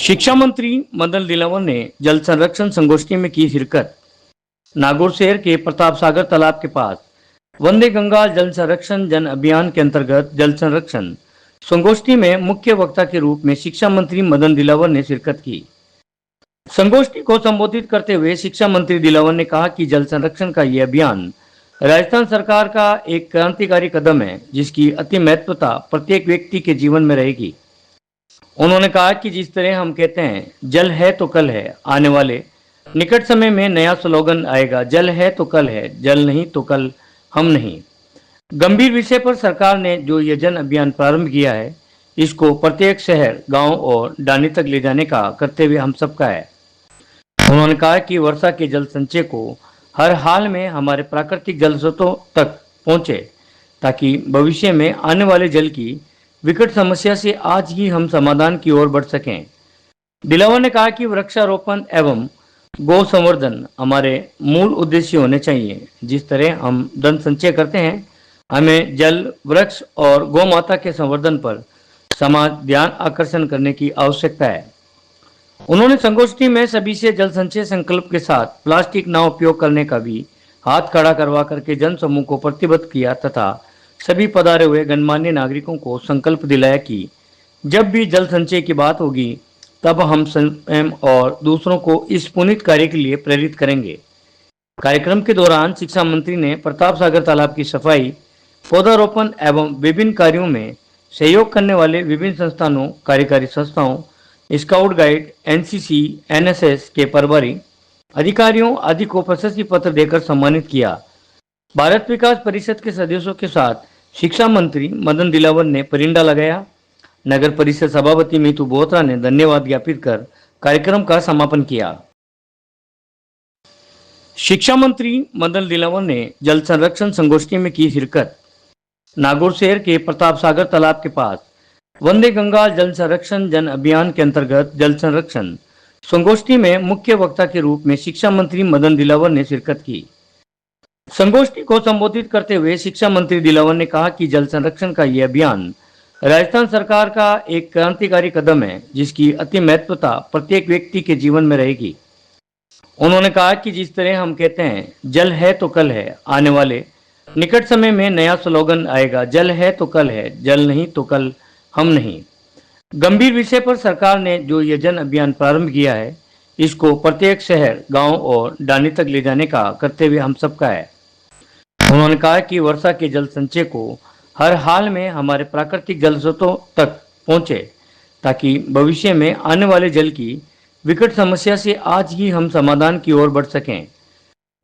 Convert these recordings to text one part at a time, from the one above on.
शिक्षा मंत्री मदन दिलावर ने जल संरक्षण संगोष्ठी में की शिरकत। नागौर शहर के प्रताप सागर तालाब के पास वंदे गंगा जल संरक्षण जन अभियान के अंतर्गत जल संरक्षण संगोष्ठी में मुख्य वक्ता के रूप में शिक्षा मंत्री मदन दिलावर ने शिरकत की। संगोष्ठी को संबोधित करते हुए शिक्षा मंत्री दिलावर ने कहा कि जल संरक्षण का यह अभियान राजस्थान सरकार का एक क्रांतिकारी कदम है, जिसकी अति महत्वता प्रत्येक व्यक्ति के जीवन में रहेगी। उन्होंने कहा कि जिस तरह हम कहते हैं जल है तो कल है, आने वाले निकट समय में नया स्लोगन आएगा, जल है तो कल है, जल नहीं तो कल हम नहीं। गंभीर विषय पर सरकार ने जो ये जन अभियान प्रारंभ किया है, इसको प्रत्येक शहर, गांव और डानी तक ले जाने का कर्तव्य हम सबका है। उन्होंने कहा कि वर्षा के जल संचय को हर हाल में हमारे प्राकृतिक जल स्रोतों तक पहुंचे, ताकि भविष्य में आने वाले जल की विकट समस्या से आज ही हम समाधान की ओर बढ़ सकें। दिलावर ने कहा कि वृक्षारोपण एवं गौ संवर्धन हमारे मूल उद्देश्य होने चाहिए। जिस तरह हम धन संचय करते हैं, हमें जल, वृक्ष और गौ माता के संवर्धन पर समाज ध्यान आकर्षण करने की आवश्यकता है। उन्होंने संगोष्ठी में सभी से जल संचय संकल्प के साथ प्लास्टिक न उपयोग करने का भी हाथ खड़ा करवा करके जन समूह को प्रतिबद्ध किया तथा सभी पधारे हुए गणमान्य नागरिकों को संकल्प दिलाया कि जब भी जल संचय की बात होगी, तब हम स्वयं और दूसरों को इस पुनीत कार्य के लिए प्रेरित करेंगे। कार्यक्रम के दौरान शिक्षा मंत्री ने प्रताप सागर तालाब की सफाई, पौधारोपण एवं विभिन्न कार्यों में सहयोग करने वाले विभिन्न संस्थानों, कार्यकारी संस्थाओं, स्काउट गाइड, एनसीसी, एनएसएस के प्रभारी अधिकारियों आदि को प्रशस्ति पत्र देकर सम्मानित किया। भारत विकास परिषद के सदस्यों के साथ शिक्षा मंत्री मदन दिलावर ने परिंडा लगाया। नगर परिषद सभापति मीतू बोत्रा ने धन्यवाद ज्ञापित कर कार्यक्रम का समापन किया। शिक्षा मंत्री मदन दिलावर ने जल संरक्षण संगोष्ठी में की शिरकत। नागौर शहर के प्रताप सागर तालाब के पास वंदे गंगा जल संरक्षण जन अभियान के अंतर्गत जल संरक्षण संगोष्ठी में मुख्य वक्ता के रूप में शिक्षा मंत्री मदन दिलावर ने शिरकत की। संगोष्ठी को संबोधित करते हुए शिक्षा मंत्री दिलावर ने कहा कि जल संरक्षण का यह अभियान राजस्थान सरकार का एक क्रांतिकारी कदम है, जिसकी अति महत्वता प्रत्येक व्यक्ति के जीवन में रहेगी। उन्होंने कहा कि जिस तरह हम कहते हैं जल है तो कल है, आने वाले निकट समय में नया स्लोगन आएगा, जल है तो कल है, जल नहीं तो कल हम नहीं। गंभीर विषय पर सरकार ने जो ये जन अभियान प्रारंभ किया है, इसको प्रत्येक शहर, गांव और डानी तक ले जाने का कर्तव्य हम सबका है। उन्होंने कहा कि वर्षा के जल संचय को हर हाल में हमारे प्राकृतिक जल स्रोतों तक पहुंचे, ताकि भविष्य में आने वाले जल की विकट समस्या से आज ही हम समाधान की ओर बढ़ सकें।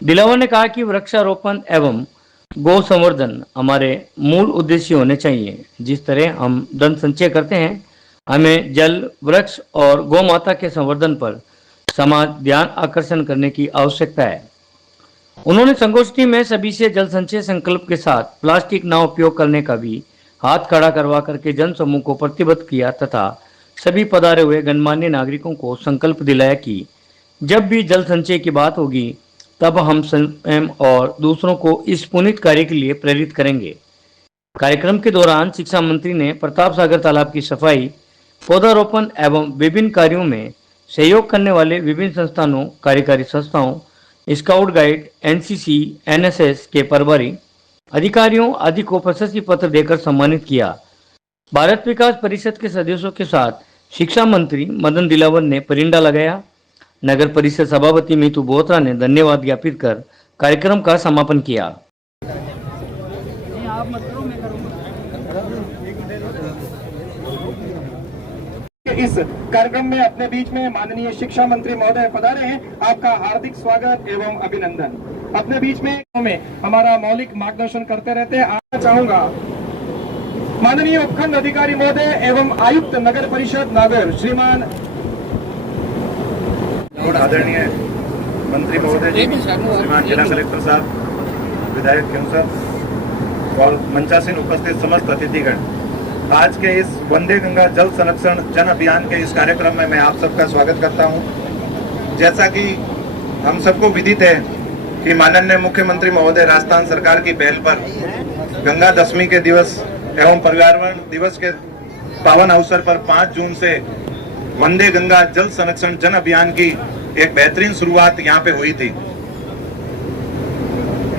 दिलावर ने कहा कि वृक्षारोपण एवं गौ संवर्धन हमारे मूल उद्देश्य होने चाहिए। जिस तरह हम धन संचय करते हैं, हमें जल, वृक्ष और गौ माता के संवर्धन पर समाज ध्यान आकर्षण करने की आवश्यकता है। उन्होंने संगोष्ठी में सभी से जल संचय संकल्प के साथ प्लास्टिक न उपयोग करने का भी हाथ खड़ा करवा करके जन समूह को प्रतिबद्ध किया तथा सभी पधारे हुए गणमान्य नागरिकों को संकल्प दिलाया कि जब भी जल संचय की बात होगी, तब हम स्वयं और दूसरों को इस पुनीत कार्य के लिए प्रेरित करेंगे। कार्यक्रम के दौरान शिक्षा मंत्री ने प्रताप सागर तालाब की सफाई, पौधारोपण एवं विभिन्न कार्यों में सहयोग करने वाले विभिन्न संस्थानों, कार्यकारी संस्थाओं, स्काउट गाइड, एनसीसी, एनएसएस के प्रभारी अधिकारियों आदि को प्रशस्ति पत्र देकर सम्मानित किया। भारत विकास परिषद के सदस्यों के साथ शिक्षा मंत्री मदन दिलावर ने परिंडा लगाया। नगर परिषद सभापति मीतू बोत्रा ने धन्यवाद ज्ञापित कर कार्यक्रम का समापन किया। इस कार्यक्रम में अपने बीच में माननीय शिक्षा मंत्री महोदय पधारे हैं। आपका हार्दिक स्वागत एवं अभिनंदन। अपने बीच में हमारा मौलिक मार्गदर्शन करते रहते हैं। आना चाहूंगा माननीय उपखंड अधिकारी महोदय एवं आयुक्त नगर परिषद नागौर श्रीमान आदरणीय मंत्री महोदय जी, श्रीमान जिला कलेक्टर साहब, विधायक साहब और मंचासीन उपस्थित समस्त अतिथिगण, आज के इस वंदे गंगा जल संरक्षण जन अभियान के इस कार्यक्रम में मैं आप सबका स्वागत करता हूं। जैसा कि हम सबको विदित है कि माननीय मुख्यमंत्री महोदय राजस्थान सरकार की पहल पर गंगा दशमी के दिवस एवं पर्यावरण दिवस के पावन अवसर पर 5 जून से वंदे गंगा जल संरक्षण जन अभियान की एक बेहतरीन शुरुआत यहाँ पे हुई थी।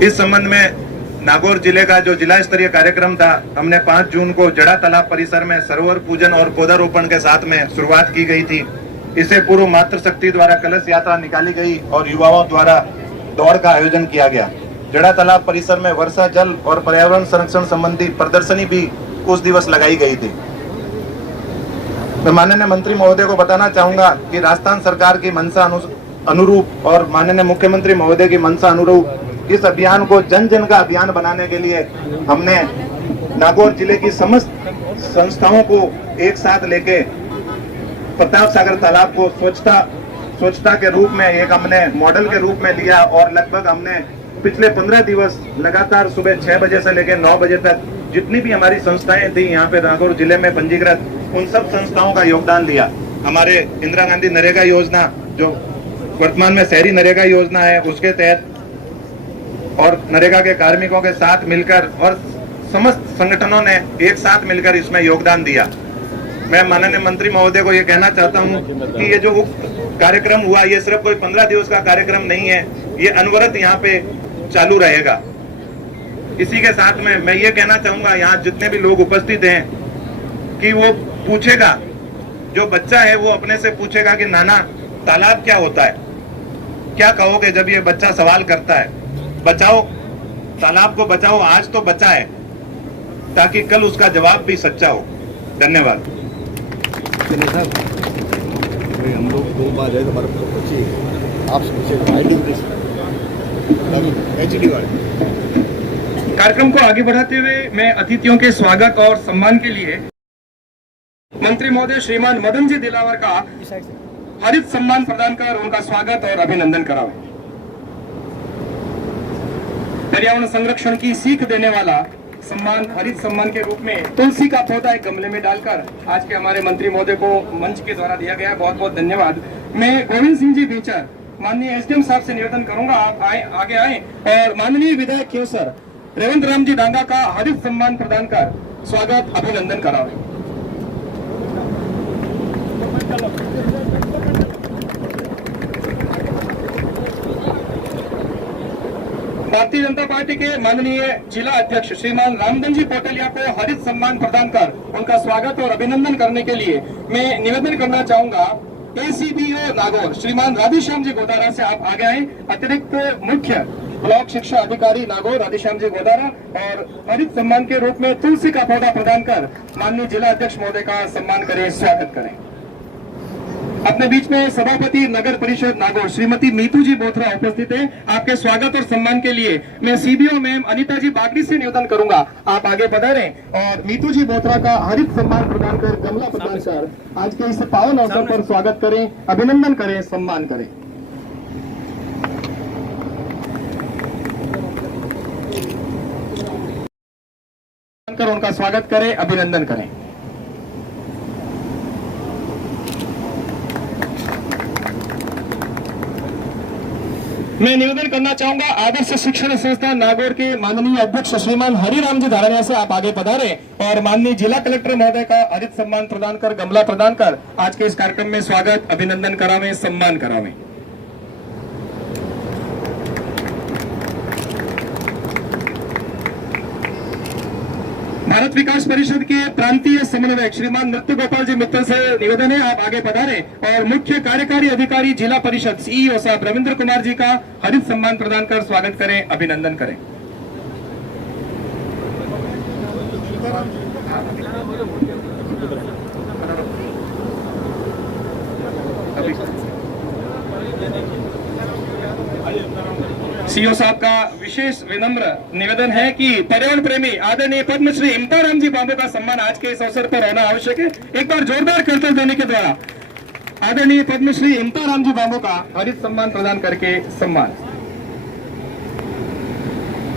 इस संबंध में नागौर जिले का जो जिला स्तरीय कार्यक्रम था, हमने 5 जून को जड़ा तालाब परिसर में सरोवर पूजन और पौधारोपण के साथ में शुरुआत की गई थी। इससे पूर्व मातृशक्ति द्वारा कलश यात्रा निकाली गई और युवाओं द्वारा दौड़ का आयोजन किया गया। जड़ा तालाब परिसर में वर्षा जल और पर्यावरण संरक्षण संबंधी प्रदर्शनी भी उस दिवस लगाई गई थी। मैं माननीय मंत्री महोदय को बताना चाहूंगा कि राजस्थान सरकार की मंशा अनुरूप और माननीय मुख्यमंत्री महोदय की मंशा अनुरूप इस अभियान को जन जन का अभियान बनाने के लिए हमने नागौर जिले की समस्त संस्थाओं को एक साथ लेके प्रताप सागर तालाब को स्वच्छता के रूप में एक हमने मॉडल के रूप में लिया और लगभग हमने पिछले 15 दिवस लगातार सुबह 6 बजे से लेकर 9 बजे तक जितनी भी हमारी संस्थाएं थी यहाँ पे नागौर जिले में पंजीकृत, उन सब संस्थाओं का योगदान लिया। हमारे इंदिरा गांधी नरेगा योजना जो वर्तमान में शहरी नरेगा योजना है, उसके तहत और नरेगा के कार्मिकों के साथ मिलकर और समस्त संगठनों ने एक साथ मिलकर इसमें योगदान दिया। मैं माननीय मंत्री महोदय को ये कहना चाहता हूँ कि ये जो कार्यक्रम हुआ, ये सिर्फ कोई 15 दिवस का कार्यक्रम नहीं है, ये अनवरत यहाँ पे चालू रहेगा। इसी के साथ में मैं ये कहना चाहूंगा यहाँ जितने भी लोग उपस्थित हैं कि वो पूछेगा, जो बच्चा है वो अपने से पूछेगा कि नाना तालाब क्या होता है, क्या कहोगे जब ये बच्चा सवाल करता है? बचाओ तालाब को, बचाओ, आज तो बचा है ताकि कल उसका जवाब भी सच्चा हो। धन्यवाद। हम लोग 2 बार है, हमारे बच्चे आप एचडी वाले कार्यक्रम को आगे बढ़ाते हुए मैं अतिथियों के स्वागत और सम्मान के लिए मंत्री महोदय श्रीमान मदन जी दिलावर का हरित सम्मान प्रदान कर उनका स्वागत और अभिनंदन करावे। पर्यावरण संरक्षण की सीख देने वाला सम्मान हरित सम्मान के रूप में तुलसी का पौधा एक गमले में डालकर आज के हमारे मंत्री महोदय को मंच के द्वारा दिया गया। बहुत बहुत धन्यवाद। मैं गोविंद सिंह जी बीचर माननीय एसडीएम साहब से निवेदन करूंगा, आप आगे आए और माननीय विधायक खेवसर रेवंत राम जी डांगा का हरित सम्मान प्रदान कर स्वागत अभिनंदन करावे। भारतीय जनता पार्टी के माननीय जिला अध्यक्ष श्रीमान रामधन जी पटेलिया को हरित सम्मान प्रदान कर उनका स्वागत और अभिनंदन करने के लिए मैं निवेदन करना चाहूंगा एसीबीओ नागौर श्रीमान राधेश्याम जी गोदारा से आप आगे आए। अतिरिक्त मुख्य ब्लॉक शिक्षा अधिकारी नागौर राधेश्याम जी गोदारा और हरित सम्मान के रूप में तुलसी का पौधा प्रदान कर माननीय जिला अध्यक्ष महोदय का सम्मान करें, स्वागत करें। अपने बीच में सभापति नगर परिषद नागौर श्रीमती मीतू जी बोथरा उपस्थित है। आपके स्वागत और सम्मान के लिए मैं सीबीओ मैम अनीता जी बागड़ी से निवेदन करूंगा, आप आगे पधारें और मीतू जी बोथरा का हरित सम्मान प्रदान कर गमला प्रदान कर आज के इस पावन अवसर पर स्वागत करें, अभिनंदन करें, सम्मान करें। कर उनका स्वागत करें, अभिनंदन करें। मैं निवेदन करना चाहूंगा आदर्श शिक्षण संस्था नागौर के माननीय अध्यक्ष श्रीमान हरिराम जी धारणिया से आप आगे पधारे और माननीय जिला कलेक्टर महोदय का हरित सम्मान प्रदान कर गमला प्रदान कर आज के इस कार्यक्रम में स्वागत अभिनंदन करावे, सम्मान करावे। भारत विकास परिषद के प्रांतीय समन्वयक श्रीमान नृत्य गोपाल जी मित्तल से निवेदन है, आप आगे पधारे और मुख्य कार्यकारी अधिकारी जिला परिषद सीईओ साहब रविंद्र कुमार जी का हरित सम्मान प्रदान कर स्वागत करें, अभिनंदन करें। सीईओ साहब का विशेष विनम्र निवेदन है कि पर्यावरण प्रेमी आदरणीय पद्मश्री इम्ताराम जी बाबू का सम्मान आज के इस अवसर पर होना आवश्यक है। एक बार जोरदार करतब देने के द्वारा आदरणीय पद्मश्री इम्ताराम जी बाबू का हरित सम्मान प्रदान करके सम्मान।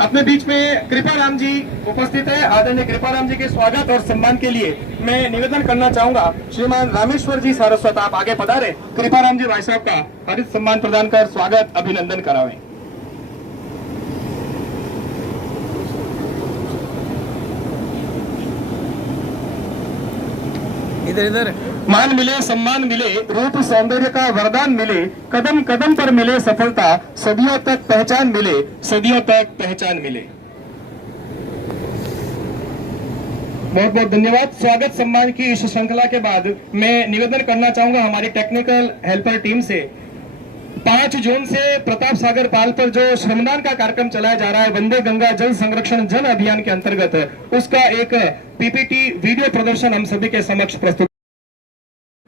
अपने बीच में कृपाराम जी उपस्थित है। आदरणीय कृपाराम जी के स्वागत और सम्मान के लिए मैं निवेदन करना चाहूंगा श्रीमान रामेश्वर जी सारस्वत, आप आगे पधारे। कृपाराम जी भाई साहब का हरित सम्मान प्रदान कर स्वागत अभिनंदन करावे। मान मिले, सम्मान मिले, रूप सौंदर्य का वरदान मिले, कदम कदम पर मिले सफलता, सदियों तक पहचान मिले, सदियों तक पहचान मिले। बहुत बहुत धन्यवाद। स्वागत सम्मान की इस श्रृंखला के बाद मैं निवेदन करना चाहूंगा हमारी टेक्निकल हेल्पर टीम से 5 जून से प्रताप सागर पाल पर जो श्रमदान का कार्यक्रम चलाया जा रहा है वंदे गंगा जल संरक्षण जन अभियान के अंतर्गत, उसका एक पीपीटी वीडियो प्रदर्शन हम सभी के समक्ष प्रस्तुत।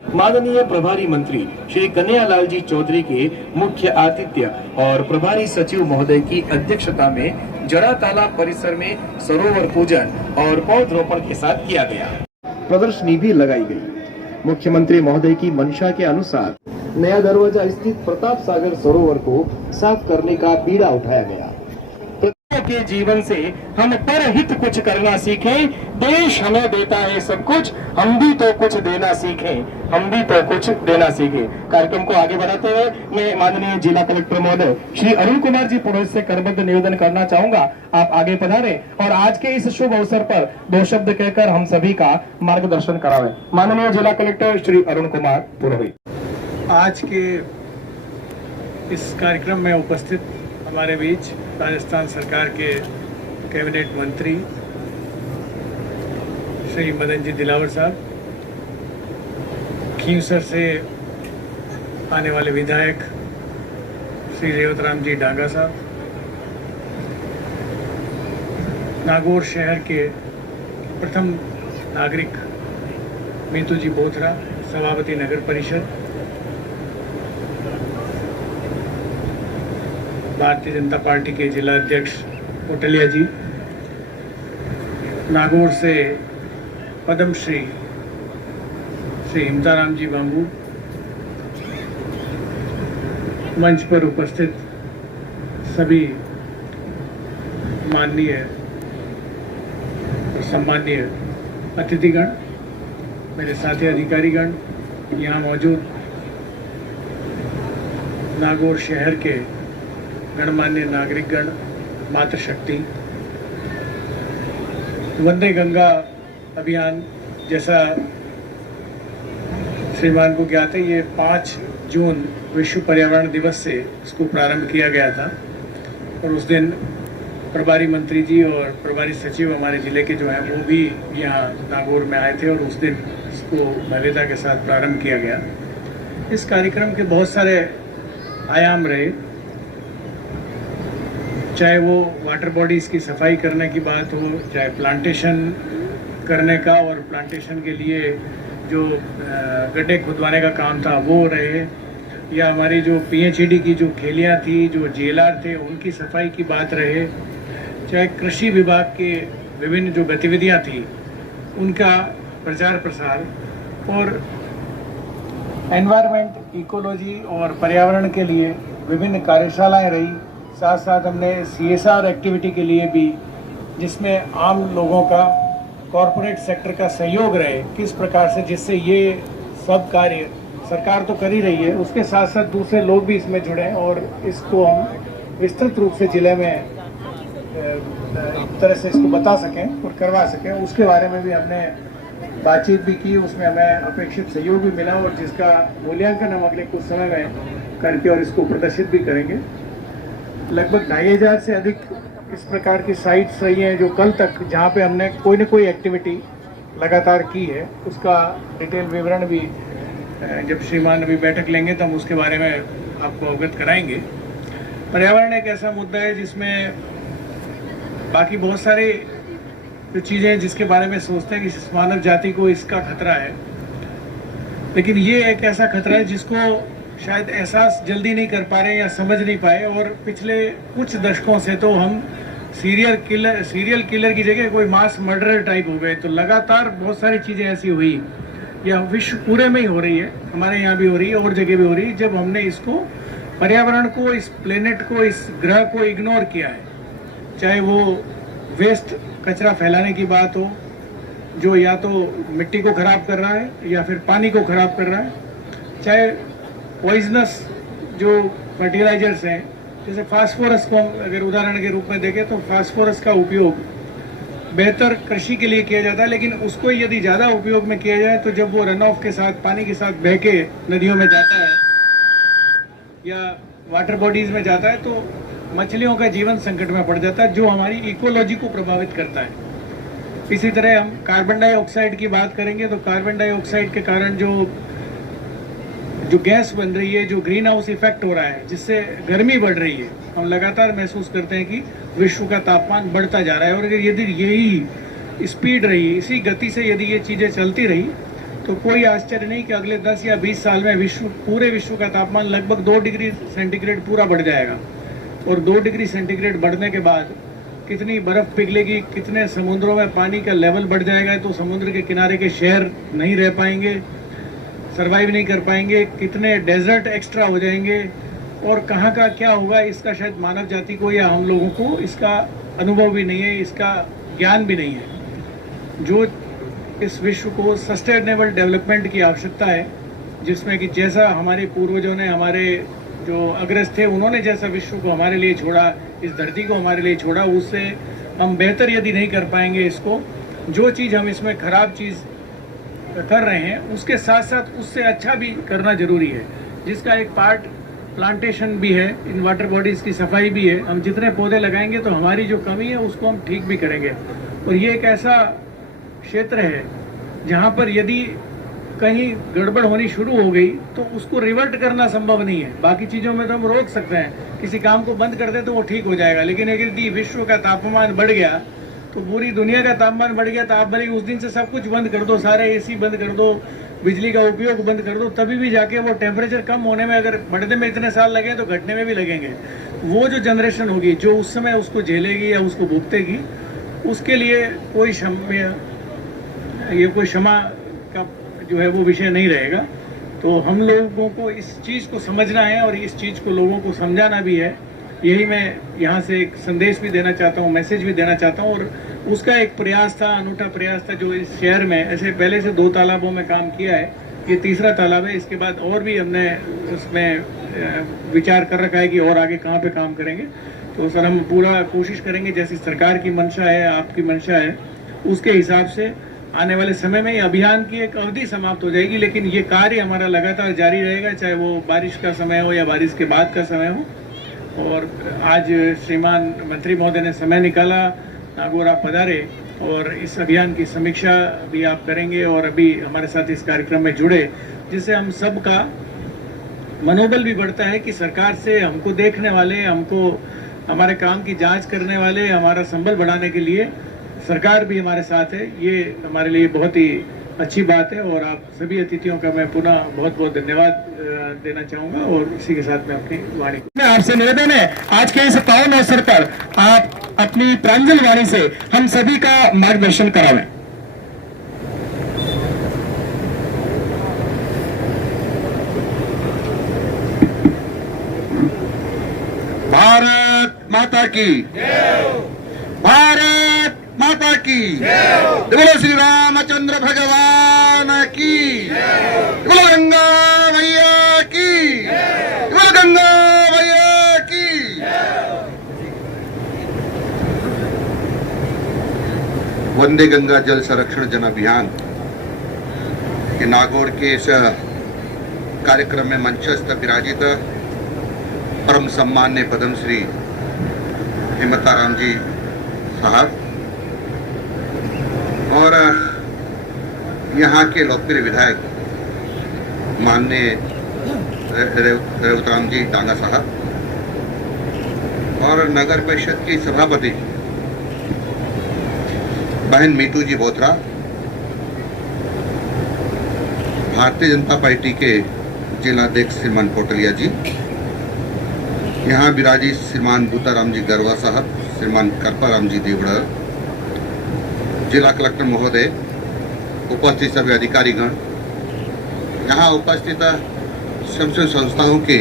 माननीय प्रभारी मंत्री श्री कन्हैयालाल जी चौधरी के मुख्य आतिथ्य और प्रभारी सचिव महोदय की अध्यक्षता में जड़ा तालाब परिसर में सरोवर पूजन और पौधरोपण के साथ किया गया। प्रदर्शनी भी लगाई गई। मुख्यमंत्री महोदय की मंशा के अनुसार नया दरवाजा स्थित प्रताप सागर सरोवर को साफ करने का बीड़ा उठाया गया। के जीवन से हम परहित कुछ करना सीखें, देश हमें देता है सब कुछ, हम भी तो कुछ देना सीखें, हम भी तो कुछ देना सीखें। कार्यक्रम को आगे बढ़ाते हुए मैं माननीय जिला कलेक्टर महोदय श्री अरुण कुमार जी पुरोहित से करबद्ध निवेदन करना चाहूंगा, आप आगे पधारें और आज के इस शुभ अवसर पर 2 शब्द कहकर हम सभी का मार्गदर्शन करावें। माननीय जिला कलेक्टर श्री अरुण कुमार पुरोहित। आज के इस कार्यक्रम में उपस्थित हमारे बीच राजस्थान सरकार के कैबिनेट मंत्री श्री मदन जी दिलावर साहब, खींवसर से आने वाले विधायक श्री रेवतराम जी डांगा साहब, नागौर शहर के प्रथम नागरिक मीतू जी बोथरा, सभापति नगर परिषद, भारतीय जनता पार्टी के जिला अध्यक्ष कोटलिया जी, नागौर से पद्मश्री श्री हिमताराम जी बांबू, मंच पर उपस्थित सभी माननीय और सम्माननीय अतिथिगण, मेरे साथी अधिकारीगण, यहाँ मौजूद नागौर शहर के गणमान्य नागरिकगण, मातृशक्ति, वंदे गंगा अभियान जैसा श्रीमान को ज्ञात है, ये 5 जून विश्व पर्यावरण दिवस से इसको प्रारंभ किया गया था और उस दिन प्रभारी मंत्री जी और प्रभारी सचिव हमारे जिले के जो हैं वो भी यहाँ नागौर में आए थे और उस दिन इसको भव्यता के साथ प्रारंभ किया गया। इस कार्यक्रम के बहुत सारे आयाम रहे, चाहे वो वाटर बॉडीज़ की सफाई करने की बात हो, चाहे प्लांटेशन करने का और प्लांटेशन के लिए जो गड्ढे खुदवाने का काम था वो रहे, या हमारी जो पीएचईडी की जो खेलियाँ थी, जो जेएलआर थे उनकी सफाई की बात रहे, चाहे कृषि विभाग के विभिन्न जो गतिविधियाँ थी उनका प्रचार प्रसार, और एनवायरनमेंट, इकोलॉजी और पर्यावरण के लिए विभिन्न कार्यशालाएं रही। साथ साथ हमने CSR एक्टिविटी के लिए भी, जिसमें आम लोगों का, कॉरपोरेट सेक्टर का सहयोग रहे, किस प्रकार से, जिससे ये सब कार्य सरकार तो कर ही रही है, उसके साथ साथ दूसरे लोग भी इसमें जुड़े और इसको हम विस्तृत रूप से जिले में एक तरह से इसको बता सकें और करवा सकें, उसके बारे में भी हमने बातचीत भी की। उसमें हमें अपेक्षित सहयोग भी मिला और जिसका मूल्यांकन हम अगले कुछ समय में करके और इसको प्रदर्शित भी करेंगे। लगभग 2500 से अधिक इस प्रकार की साइट्स रही हैं जो कल तक, जहाँ पे हमने कोई न कोई एक्टिविटी लगातार की है, उसका डिटेल विवरण भी जब श्रीमान अभी बैठक लेंगे तो हम उसके बारे में आपको अवगत कराएंगे। पर्यावरण एक ऐसा मुद्दा है जिसमें बाकी बहुत सारे जो चीज़ें हैं जिसके बारे में सोचते हैं कि मानव जाति को इसका खतरा है, लेकिन ये एक ऐसा खतरा है जिसको शायद एहसास जल्दी नहीं कर पा रहे या समझ नहीं पाए, और पिछले कुछ दशकों से तो हम सीरियल किलर की जगह कोई मास मर्डर टाइप हो गए। तो लगातार बहुत सारी चीज़ें ऐसी हुई, या विश्व पूरे में ही हो रही है, हमारे यहाँ भी हो रही है और जगह भी हो रही है, जब हमने इसको, पर्यावरण को, इस प्लेनेट को, इस ग्रह को इग्नोर किया है। चाहे वो वेस्ट, कचरा फैलाने की बात हो, जो या तो मिट्टी को खराब कर रहा है या फिर पानी को खराब कर रहा है, चाहे पॉइजनस जो फर्टिलाइजर्स हैं, जैसे फास्फोरस को हम अगर उदाहरण के रूप में देखें तो फास्फोरस का उपयोग बेहतर कृषि के लिए किया जाता है, लेकिन उसको यदि ज़्यादा उपयोग में किया जाए तो जब वो रन ऑफ के साथ पानी के साथ बह के नदियों में जाता है या वाटर बॉडीज में जाता है तो मछलियों का जीवन संकट में पड़ जाता है, जो हमारी इकोलॉजी को प्रभावित करता है। इसी तरह हम कार्बन डाइऑक्साइड की बात करेंगे तो कार्बन डाइऑक्साइड के कारण जो गैस बन रही है, जो ग्रीन हाउस इफेक्ट हो रहा है, जिससे गर्मी बढ़ रही है, हम लगातार महसूस करते हैं कि विश्व का तापमान बढ़ता जा रहा है। और यदि यही स्पीड रही, इसी गति से यदि ये चीज़ें चलती रही तो कोई आश्चर्य नहीं कि अगले 10 या 20 साल में पूरे विश्व का तापमान लगभग 2 डिग्री सेंटीग्रेड पूरा बढ़ जाएगा। और 2 डिग्री सेंटीग्रेड बढ़ने के बाद कितनी बर्फ पिघलेगी, कितने समुद्रों में पानी का लेवल बढ़ जाएगा, तो समुद्र के किनारे के शहर नहीं रह पाएंगे, सरवाइव नहीं कर पाएंगे, कितने डेजर्ट एक्स्ट्रा हो जाएंगे, और कहाँ का क्या होगा इसका शायद मानव जाति को या हम लोगों को इसका अनुभव भी नहीं है, इसका ज्ञान भी नहीं है। जो इस विश्व को सस्टेनेबल डेवलपमेंट की आवश्यकता है, जिसमें कि जैसा हमारे पूर्वजों ने, हमारे जो अग्रज थे, उन्होंने जैसा विश्व को हमारे लिए छोड़ा, इस धरती को हमारे लिए छोड़ा, उससे हम बेहतर यदि नहीं कर पाएंगे इसको, जो चीज़ हम इसमें खराब चीज़ कर रहे हैं उसके साथ साथ उससे अच्छा भी करना जरूरी है, जिसका एक पार्ट प्लांटेशन भी है, इन वाटर बॉडीज़ की सफाई भी है। हम जितने पौधे लगाएंगे तो हमारी जो कमी है उसको हम ठीक भी करेंगे। और ये एक ऐसा क्षेत्र है जहाँ पर यदि कहीं गड़बड़ होनी शुरू हो गई तो उसको रिवर्ट करना संभव नहीं है। बाकी चीज़ों में तो हम रोक सकते हैं, किसी काम को बंद कर दे तो वो ठीक हो जाएगा, लेकिन यदि विश्व का तापमान बढ़ गया तो पूरी दुनिया का तापमान बढ़ गया तो आप भले उस दिन से सब कुछ बंद कर दो, सारे एसी बंद कर दो, बिजली का उपयोग बंद कर दो, तभी भी जाके वो टेम्परेचर कम होने में, अगर बढ़ने में इतने साल लगे तो घटने में भी लगेंगे। वो जो जनरेशन होगी जो उस समय उसको झेलेगी या उसको भुगतेगी, उसके लिए कोई क्षमा का जो है वो विषय नहीं रहेगा। तो हम लोगों को इस चीज़ को समझना है और इस चीज़ को लोगों को समझाना भी है। यही मैं यहाँ से एक संदेश भी देना चाहता हूँ, मैसेज भी देना चाहता हूँ। और उसका एक प्रयास था, अनूठा प्रयास था, जो इस शहर में ऐसे पहले से 2 तालाबों में काम किया है, ये तीसरा तालाब है। इसके बाद और भी हमने उसमें विचार कर रखा है कि और आगे कहाँ पे काम करेंगे। तो सर हम पूरा कोशिश करेंगे, जैसी सरकार की मंशा है, आपकी मंशा है, उसके हिसाब से आने वाले समय में ये अभियान की एक अवधि समाप्त हो जाएगी, लेकिन ये कार्य हमारा लगातार जारी रहेगा, चाहे वो बारिश का समय हो या बारिश के बाद का समय हो। और आज श्रीमान मंत्री महोदय ने समय निकाला, नागौर आप पधारे और इस अभियान की समीक्षा भी आप करेंगे और अभी हमारे साथ इस कार्यक्रम में जुड़े, जिससे हम सब का मनोबल भी बढ़ता है कि सरकार से हमको देखने वाले, हमको हमारे काम की जांच करने वाले, हमारा संबल बढ़ाने के लिए सरकार भी हमारे साथ है। ये हमारे लिए बहुत ही अच्छी बात है। और आप सभी अतिथियों का मैं पुनः बहुत बहुत धन्यवाद देना चाहूंगा। और इसी के साथ मैं अपनी वाणी आपसे निवेदन है, आज के इस पावन अवसर पर आप अपनी प्रांजल वाणी से हम सभी का मार्गदर्शन करावें। भारत माता की भारत माता की बोलो श्री रामचंद्र भगवान की, बोलो गंगा मैया की, बोलो गंगा मैया की। वंदे गंगा जल संरक्षण जन अभियान के नागौर के इस कार्यक्रम में मंचस्थ विराजित परम सम्मान्य पद्मश्री हेमताराम जी साहब और यहाँ के लोकप्रिय विधायक माननीय रेवतराम जी डांगा साहब और नगर परिषद की सभापति बहन मीतू जी बोथरा, भारतीय जनता पार्टी के जिलाध्यक्ष श्रीमान पोटलिया जी, यहाँ विराजी श्रीमान बूताराम जी गरवा साहब, श्रीमान करपाराम जी देवड़ा, जिला कलेक्टर महोदय, उपस्थित सभी अधिकारीगण, यहाँ उपस्थित स्वयं संस्थाओं के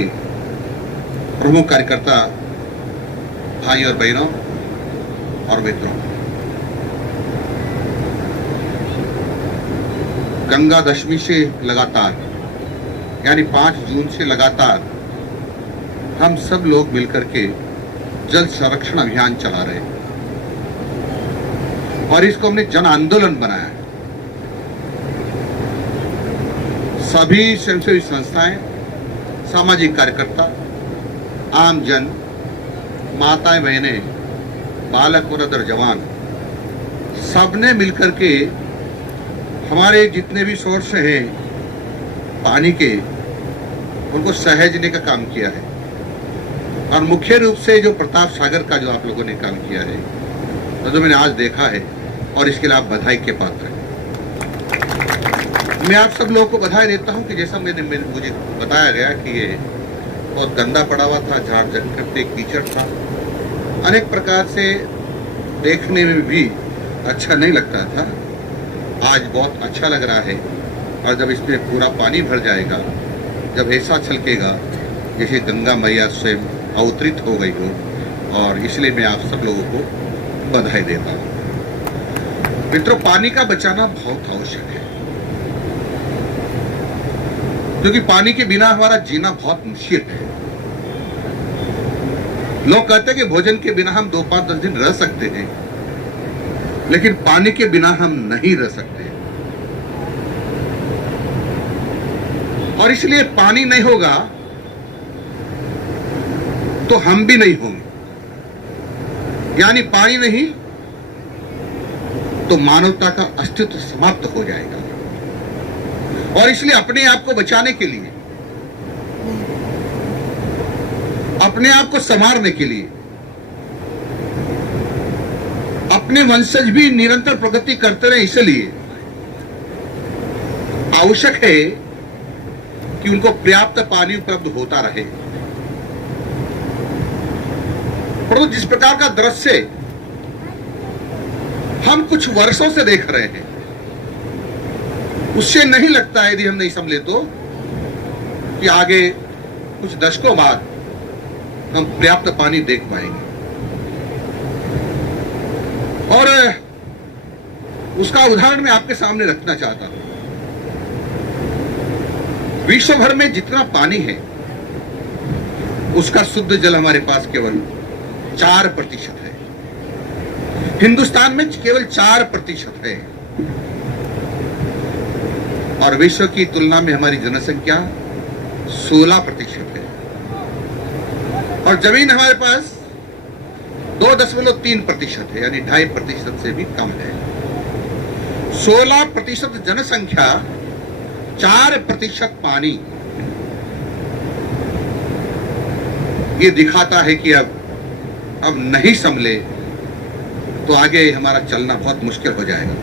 प्रमुख कार्यकर्ता भाई और बहनों और मित्रों, गंगा दशमी से लगातार यानी 5 जून से लगातार हम सब लोग मिलकर के जल संरक्षण अभियान चला रहे हैं और इसको हमने जन आंदोलन बनाया है। सभी स्वयंसेवी संस्थाएं, सामाजिक कार्यकर्ता, आम जन, माताएं बहनें, बालक वृद्ध और जवान, सबने मिलकर के हमारे जितने भी सोर्स हैं पानी के, उनको सहेजने का काम किया है। और मुख्य रूप से जो प्रताप सागर का जो आप लोगों ने काम किया है, तो जो मैंने आज देखा है, और इसके लिए आप बधाई के पात्र हैं। मैं आप सब लोगों को बधाई देता हूं कि जैसा मुझे बताया गया कि ये बहुत गंदा पड़ा हुआ था, झाड़ जंग करते कीचड़ था, अनेक प्रकार से देखने में भी अच्छा नहीं लगता था। आज बहुत अच्छा लग रहा है, और जब इसमें पूरा पानी भर जाएगा, जब ऐसा छलकेगा जैसे गंगा मैया स्वयं अवतरित हो गई हो, और इसलिए मैं आप सब लोगों को बधाई देता हूं। मित्रों, पानी का बचाना बहुत आवश्यक है, क्योंकि पानी के बिना हमारा जीना बहुत मुश्किल है। लोग कहते हैं कि भोजन के बिना हम 2-5-10 दिन रह सकते हैं, लेकिन पानी के बिना हम नहीं रह सकते। और इसलिए पानी नहीं होगा तो हम भी नहीं होंगे, यानी पानी नहीं तो मानवता का अस्तित्व समाप्त हो जाएगा। और इसलिए अपने आप को बचाने के लिए, अपने आप को संवारने के लिए, अपने वंशज भी निरंतर प्रगति करते रहे, इसलिए आवश्यक है कि उनको पर्याप्त पानी उपलब्ध होता रहे। परंतु जिस प्रकार का दृश्य हम कुछ वर्षों से देख रहे हैं, उससे नहीं लगता है, यदि हम नहीं संभले तो, कि आगे कुछ दशकों बाद हम पर्याप्त पानी देख पाएंगे। और उसका उदाहरण मैं आपके सामने रखना चाहता हूं। विश्व भर में जितना पानी है, उसका शुद्ध जल हमारे पास केवल 4% है। हिंदुस्तान में केवल 4% है, और विश्व की तुलना में हमारी जनसंख्या 16% है। और जमीन हमारे पास 2.3% है, यानी 2.5% से भी कम है। 16% जनसंख्या, 4% पानी, ये दिखाता है कि अब नहीं संभले तो आगे हमारा चलना बहुत मुश्किल हो जाएगा।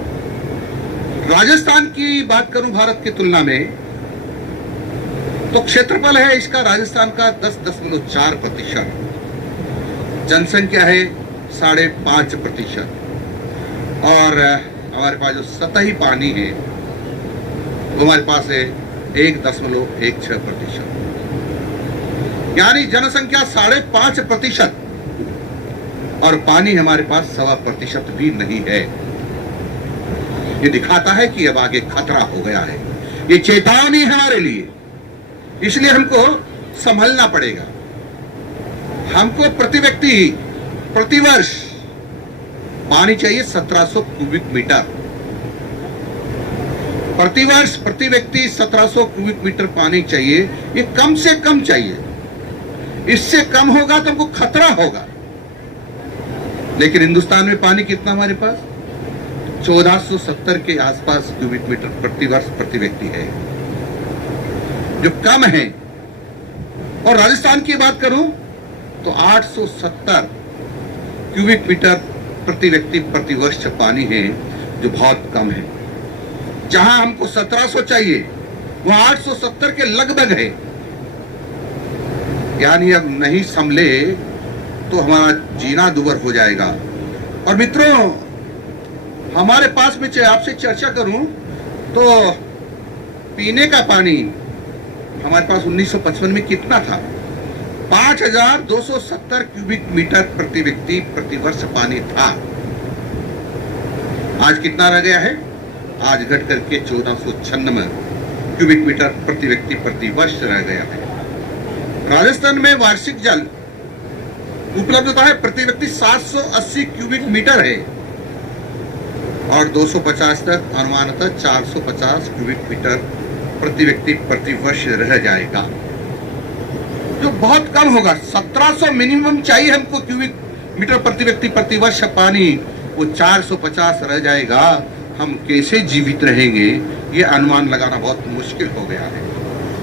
राजस्थान की बात करूं भारत की तुलना में, तो क्षेत्रफल है इसका राजस्थान का 10.4%, जनसंख्या है 5.5%, और हमारे पास जो सतही पानी है वो हमारे पास है 1.16%, यानी जनसंख्या 5.5% और पानी हमारे पास 1.25% भी नहीं है। ये दिखाता है कि अब आगे खतरा हो गया है। ये चेतावनी है हमारे लिए, इसलिए हमको संभलना पड़ेगा। हमको प्रति व्यक्ति प्रतिवर्ष पानी चाहिए 1700 क्यूबिक मीटर प्रतिवर्ष। प्रति व्यक्ति 1700 क्यूबिक मीटर पानी चाहिए, ये कम से कम चाहिए। इससे कम होगा तो हमको खतरा होगा। लेकिन हिंदुस्तान में पानी कितना हमारे पास 1470 के आसपास क्यूबिक मीटर प्रतिवर्ष प्रति व्यक्ति है, जो कम है। और राजस्थान की बात करूं तो 870 क्यूबिक मीटर प्रति व्यक्ति प्रतिवर्ष पानी है, जो बहुत कम है। जहां हमको 1700 चाहिए, वह 870 के लगभग है। यानी अब नहीं संभले तो हमारा जीना दुभर हो जाएगा। और मित्रों, हमारे पास में आपसे चर्चा करूं तो पीने का पानी हमारे पास 1955 में कितना था? 5270 क्यूबिक मीटर प्रति व्यक्ति प्रतिवर्ष पानी था। आज कितना रह गया है? आज घट करके 1496 क्यूबिक मीटर प्रति व्यक्ति प्रतिवर्ष रह गया है। राजस्थान में वार्षिक जल उपलब्धता है प्रति व्यक्ति 780 क्यूबिक मीटर है, और 250 तक अनुमानतः 450 क्यूबिक मीटर प्रति व्यक्ति प्रति वर्ष रह जाएगा, जो बहुत कम होगा। 1700 मिनिमम चाहिए हमको क्यूबिक मीटर प्रति व्यक्ति प्रति वर्ष पानी, वो 450 रह जाएगा। हम कैसे जीवित रहेंगे ये अनुमान लगाना बहुत मुश्किल हो गया है।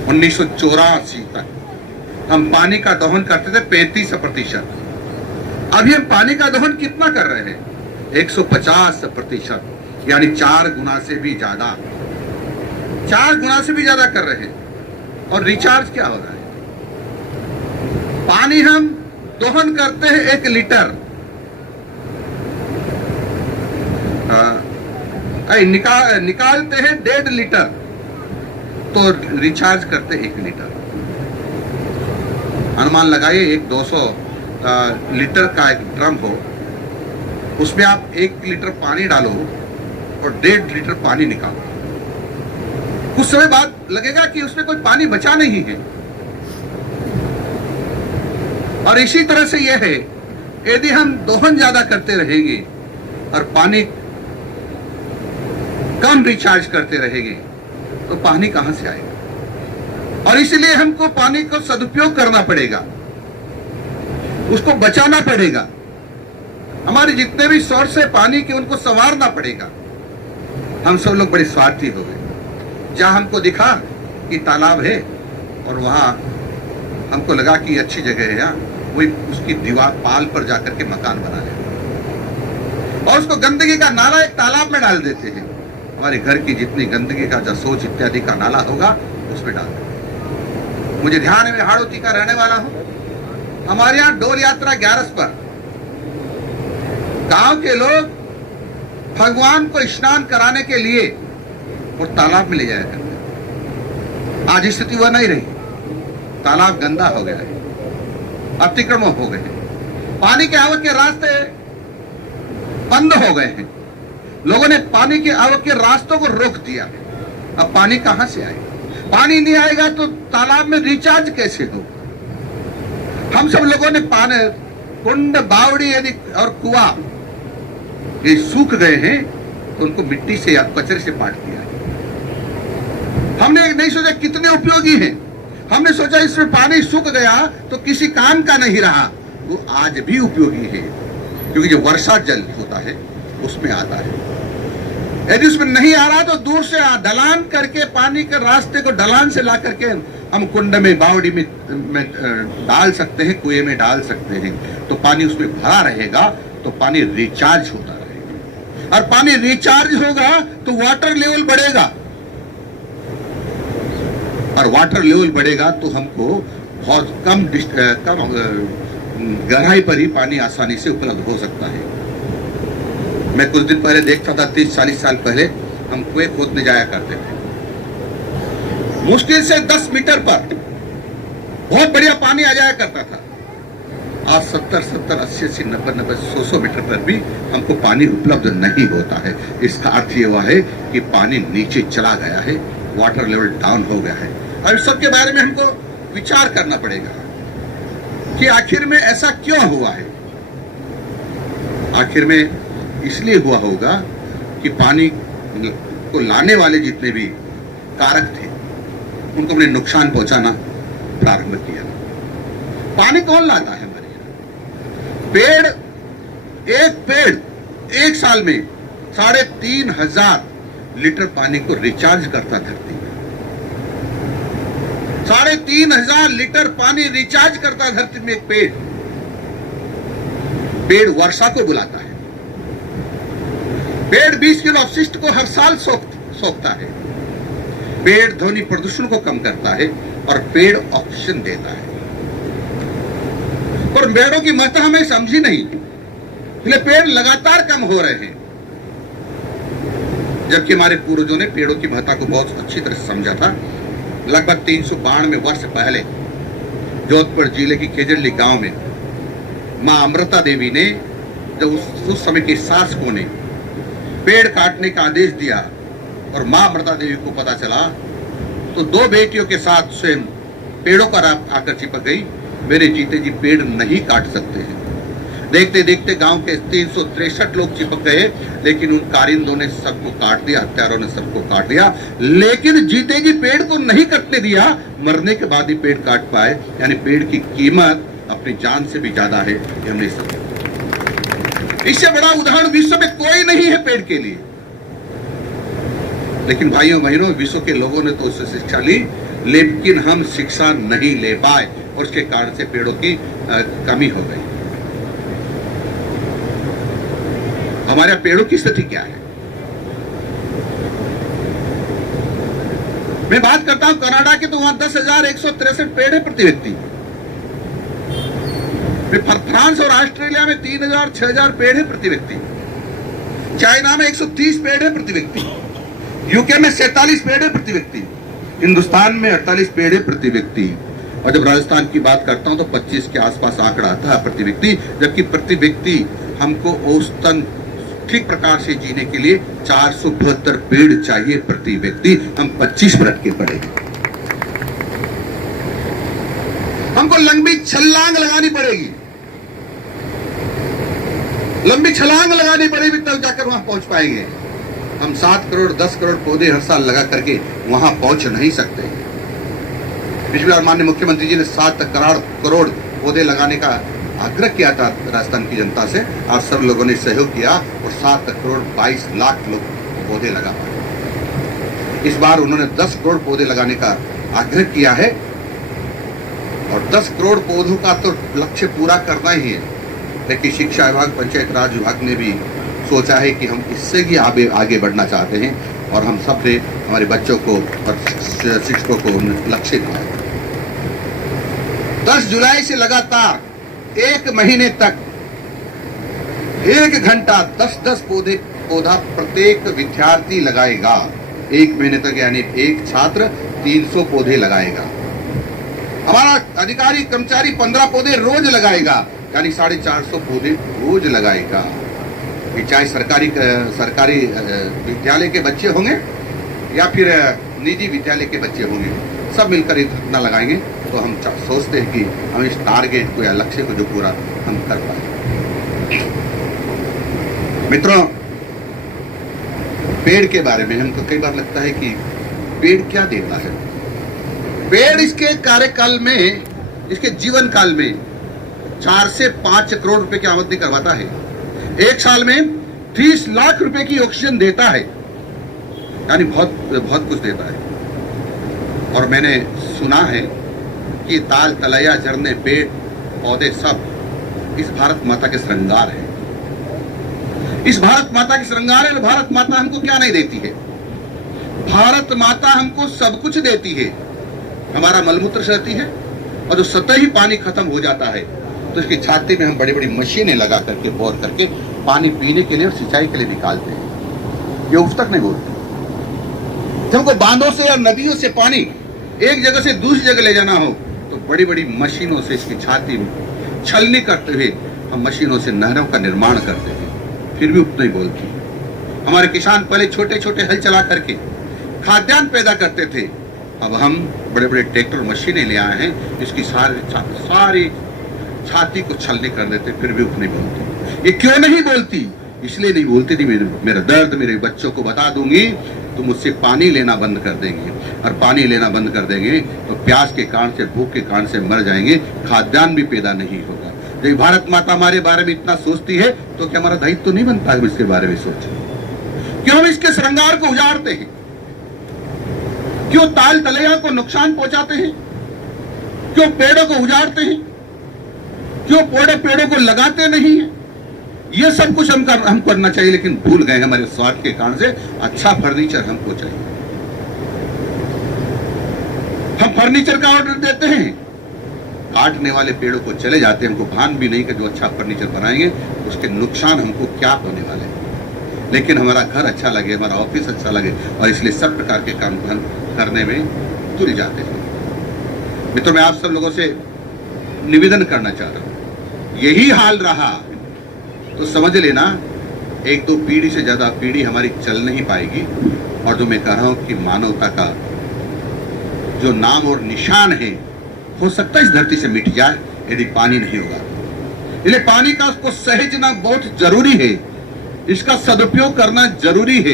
1984 तक हम पानी का दोहन करते थे 35%, अभी हम पानी का दोहन कितना कर रहे हैं? 150%, यानी 4 गुना से भी ज्यादा, 4 गुना से भी ज्यादा कर रहे हैं। और रिचार्ज क्या हो रहा है? पानी हम दोहन करते हैं 1 लीटर, निकालते हैं 1.5 लीटर, तो रिचार्ज करते 1 लीटर। अनुमान लगाइए, एक 200 लीटर का एक ड्रम हो, उसमें आप 1 लीटर पानी डालो और 1.5 लीटर पानी निकालो। कुछ समय बाद लगेगा कि उसमें कोई पानी बचा नहीं है। और इसी तरह से यह है, यदि हम दोहन ज्यादा करते रहेंगे और पानी कम रिचार्ज करते रहेंगे तो पानी कहां से आएगा? और इसलिए हमको पानी को सदुपयोग करना पड़ेगा, उसको बचाना पड़ेगा। हमारे जितने भी सोर्स है पानी के, उनको संवारना पड़ेगा। हम सब लोग बड़े स्वार्थी हो गए। जहां हमको दिखा कि तालाब है और वहां हमको लगा कि अच्छी जगह है, यहाँ वही उसकी दीवार पाल पर जाकर के मकान बना ले और उसको गंदगी का नाला एक तालाब में डाल देते हैं। हमारे घर की जितनी गंदगी का जसोच इत्यादि का नाला होगा उसमें डाल देते। मुझे ध्यान है, मैं हाड़ौती का रहने वाला हूं। हमारे यहाँ डोल यात्रा 11 पर गांव के लोग भगवान को स्नान कराने के लिए और तालाब में ले जाया करते। आज स्थिति वह नहीं रही, तालाब गंदा हो गया है, अतिक्रमण हो गए हैं, पानी के आवक के रास्ते बंद हो गए हैं। लोगों ने पानी के आवक के रास्तों को रोक दिया है। अब पानी कहां से आएगा? पानी नहीं आएगा तो तालाब में रिचार्ज कैसे होगा? हम सब लोगों ने पानी, कुंड, बावड़ी यदि और कुआं ये सूख गए हैं तो उनको मिट्टी से या कचरे से पाट दिया है। हमने नहीं सोचा कितने उपयोगी हैं। हमने सोचा इसमें पानी सूख गया तो किसी काम का नहीं रहा, वो आज भी उपयोगी है, क्योंकि जो वर्षा जल होता है उसमें आता है। यदि उसमें नहीं आ रहा तो दूर से ढलान करके पानी के रास्ते को ढलान से ला करके हम कुंड में, बावड़ी में डाल सकते हैं, कुएं में डाल सकते हैं, तो पानी उसमें भरा रहेगा, तो पानी रिचार्ज होता रहेगा। और पानी रिचार्ज होगा तो वाटर लेवल बढ़ेगा, और वाटर लेवल बढ़ेगा तो हमको बहुत कम गहराई पर ही पानी आसानी से उपलब्ध हो सकता है। मैं कुछ दिन पहले देखता था, 30-40 साल पहले हम कुएं खोदने जाया करते थे, मुश्किल से 10 मीटर पर बहुत बढ़िया पानी आ जाया करता था। आज 70, 80, 90, 100 मीटर पर भी हमको पानी उपलब्ध नहीं होता है। इसका अर्थ ये हुआ है कि पानी नीचे चला गया है, वाटर लेवल डाउन हो गया है। और इस सब के बारे में हमको विचार करना पड़ेगा कि आखिर में ऐसा क्यों हुआ है। आखिर में इसलिए हुआ होगा कि पानी को लाने वाले जितने भी कारक थे उनको हमने नुकसान पहुंचाना प्रारंभ किया। पानी कौन लाता है हमारे यहाँ? एक पेड़ एक साल में 3,500 लीटर पानी को रिचार्ज करता धरती में। 3,500 लीटर पानी रिचार्ज करता धरती में एक पेड़ वर्षा को बुलाता है। पेड़ 20 किलो अपशिष्ट को हर साल सोखता है। पेड़ ध्वनि प्रदूषण को कम करता है और पेड़ ऑक्सीजन देता है। पर पेड़ों की महत्ता हमें समझी नहीं, इसलिए पेड़ लगातार कम हो रहे हैं, जबकि हमारे पूर्वजों ने पेड़ों की महत्ता को बहुत अच्छी तरह से समझा था। लगभग 392 वर्ष पहले जोधपुर जिले की केजरली गांव में मां अमृता देवी ने, जब उस समय के शासकों ने पेड़ काटने का आदेश दिया और मां अमृता देवी को पता चला, तो 2 बेटियों के साथ स्वयं पेड़ों पर आकर चिपक गई। मेरे जीते जी पेड़ नहीं काट सकते हैं, देखते देखते गांव के 363 लोग चिपक गए, लेकिन उन कारिंदों ने सबको काट दिया, हत्यारों ने सबको काट दिया, लेकिन जीते जी पेड़ को नहीं कटने दिया, मरने के बाद ही पेड़ काट पाए। यानी पेड़ की कीमत अपनी जान से भी ज्यादा है, ये हमने समझा। इससे बड़ा उदाहरण विश्व में कोई नहीं है पेड़ के लिए। लेकिन भाइयों बहनों, विश्व के लोगों ने तो उससे शिक्षा ली, लेकिन हम शिक्षा नहीं ले पाए और उसके कारण से पेड़ों की कमी हो गई। हमारे यहाँ पेड़ों की स्थिति क्या है? मैं बात करता हूं कनाडा के, तो वहां 10,163 पेड़ है प्रति व्यक्ति। फ्रांस और ऑस्ट्रेलिया में 3,000 6,000 पेड़ है प्रति व्यक्ति। चाइना में 130 पेड़ है प्रति व्यक्ति। यूके में 47 पेड़ है प्रति व्यक्ति। हिंदुस्तान में 48 पेड़ है प्रति व्यक्ति। और जब राजस्थान की बात करता हूं तो 25 के आसपास आंकड़ा आता है प्रति व्यक्ति, जबकि प्रति व्यक्ति हमको औसतन ठीक प्रकार से जीने के लिए 472 पेड़ चाहिए प्रति व्यक्ति। हम 25 मिनट के पड़ेंगे। हमको लंबी छलांग लगानी पड़ेगी, लंबी छलांग लगानी पड़ेगी, तब जाकर वहां पहुंच पाएंगे। हम 7 करोड़ 10 करोड़ पौधे हर साल लगा करके वहां पहुंच नहीं सकते। पिछली बार माननीय मुख्यमंत्री जी ने 7 करोड़ पौधे लगाने का आग्रह किया था राजस्थान की जनता से, आप सब लोगों ने सहयोग किया और 7 करोड़ 22 लाख लोग पौधे लगा पाए। इस बार उन्होंने 10 करोड़ पौधे लगाने का आग्रह किया है और 10 करोड़ पौधों का तो लक्ष्य पूरा करना ही है। लेकिन शिक्षा विभाग, पंचायत राज विभाग ने भी सोचा है कि हम इससे भी आगे बढ़ना चाहते हैं और हम सब ने हमारे बच्चों को और शिक्षकों को लक्ष्य दिया है। 10 जुलाई से लगातार 1 महीने तक 1 घंटा 10-10 पौधा प्रत्येक विद्यार्थी लगाएगा। 1 महीने तक, यानी एक छात्र 300 पौधे लगाएगा। हमारा अधिकारी कर्मचारी 15 पौधे रोज लगाएगा, यानी 450 पौधे रोज लगाएगा। ये चाहे सरकारी विद्यालय के बच्चे होंगे या फिर निजी विद्यालय के बच्चे होंगे, सब मिलकर इतना लगाएंगे तो हम सोचते हैं कि हम इस टारगेट को या लक्ष्य को जो पूरा हम कर पाए। मित्रों, पेड़ के बारे में हमको कई बार लगता है कि पेड़ क्या देता है। पेड़ इसके कार्यकाल में, इसके जीवन काल में 4 से 5 करोड़ रुपए की आमदनी करवाता है। एक साल में 30 लाख रुपए की ऑक्सीजन देता है, यानी बहुत कुछ देता है। और मैंने सुना है कि ताल तलैया, झरने, पेड़ पौधे सब इस भारत माता के श्रृंगार है। इस भारत माता के श्रृंगार है। भारत माता हमको क्या नहीं देती है? भारत माता हमको सब कुछ देती है। हमारा मलमूत्र सहती है और जो सतही पानी खत्म हो जाता है तो इसकी छाती में हम बड़ी बड़ी मशीनें लगा करके, बोर करके पानी पीने के लिए और सिंचाई के लिए निकालते हैं। ये उफ तक नहीं बोलते। जब हमको बांधों से या नदियों से पानी एक जगह से दूसरी जगह ले जाना हो तो बड़ी बड़ी मशीनों से इसकी छाती में छलनी करते हुए हम मशीनों से नहरों का निर्माण करते हैं, फिर भी उतना ही बोलती। हमारे किसान पहले छोटे छोटे हल चला करके खाद्यान्न पैदा करते थे, अब हम बड़े बड़े ट्रैक्टर मशीनें ले आए हैं, इसकी सारी छाती को छलनी कर देते, फिर भी उतना नहीं बोलती। ये क्यों नहीं बोलती? इसलिए नहीं बोलती थी, मेरा दर्द मेरे बच्चों को बता दूंगी तो मुझसे पानी लेना बंद कर देंगे, और पानी लेना बंद कर देंगे तो प्यास के कारण से, भूख के कारण से मर जाएंगे, खाद्यान्न भी पैदा नहीं होगा। जब भारत माता हमारे बारे में इतना सोचती है तो क्या हमारा दायित्व तो नहीं बनता है इसके बारे में सोचें? क्यों हम इसके श्रृंगार को उजाड़ते हैं? क्यों ताल तलैया को नुकसान पहुंचाते हैं? क्यों पेड़ों को उजाड़ते हैं? क्यों पेड़ों को लगाते नहीं है? ये सब कुछ हम करना चाहिए, लेकिन भूल गए हमारे स्वार्थ के कारण से। अच्छा फर्नीचर हमको चाहिए, हम फर्नीचर का ऑर्डर देते हैं, काटने वाले पेड़ों को चले जाते हैं। हमको भान भी नहीं कि जो अच्छा फर्नीचर बनाएंगे उसके नुकसान हमको क्या होने वाले हैं। लेकिन हमारा घर अच्छा लगे, हमारा ऑफिस अच्छा लगे, और इसलिए सब प्रकार के काम करने में तुल जाते हैं। मित्रों, मैं आप सब लोगों से निवेदन करना चाह रहा हूं, यही हाल रहा तो समझ लेना 1-2 पीढ़ी से ज्यादा पीढ़ी हमारी चल नहीं पाएगी। और जो मैं कह रहा हूं कि मानवता का जो नाम और निशान है, हो सकता है इस धरती से मिट जाए यदि पानी नहीं होगा। इसलिए पानी का उसको सहेजना बहुत जरूरी है, इसका सदुपयोग करना जरूरी है।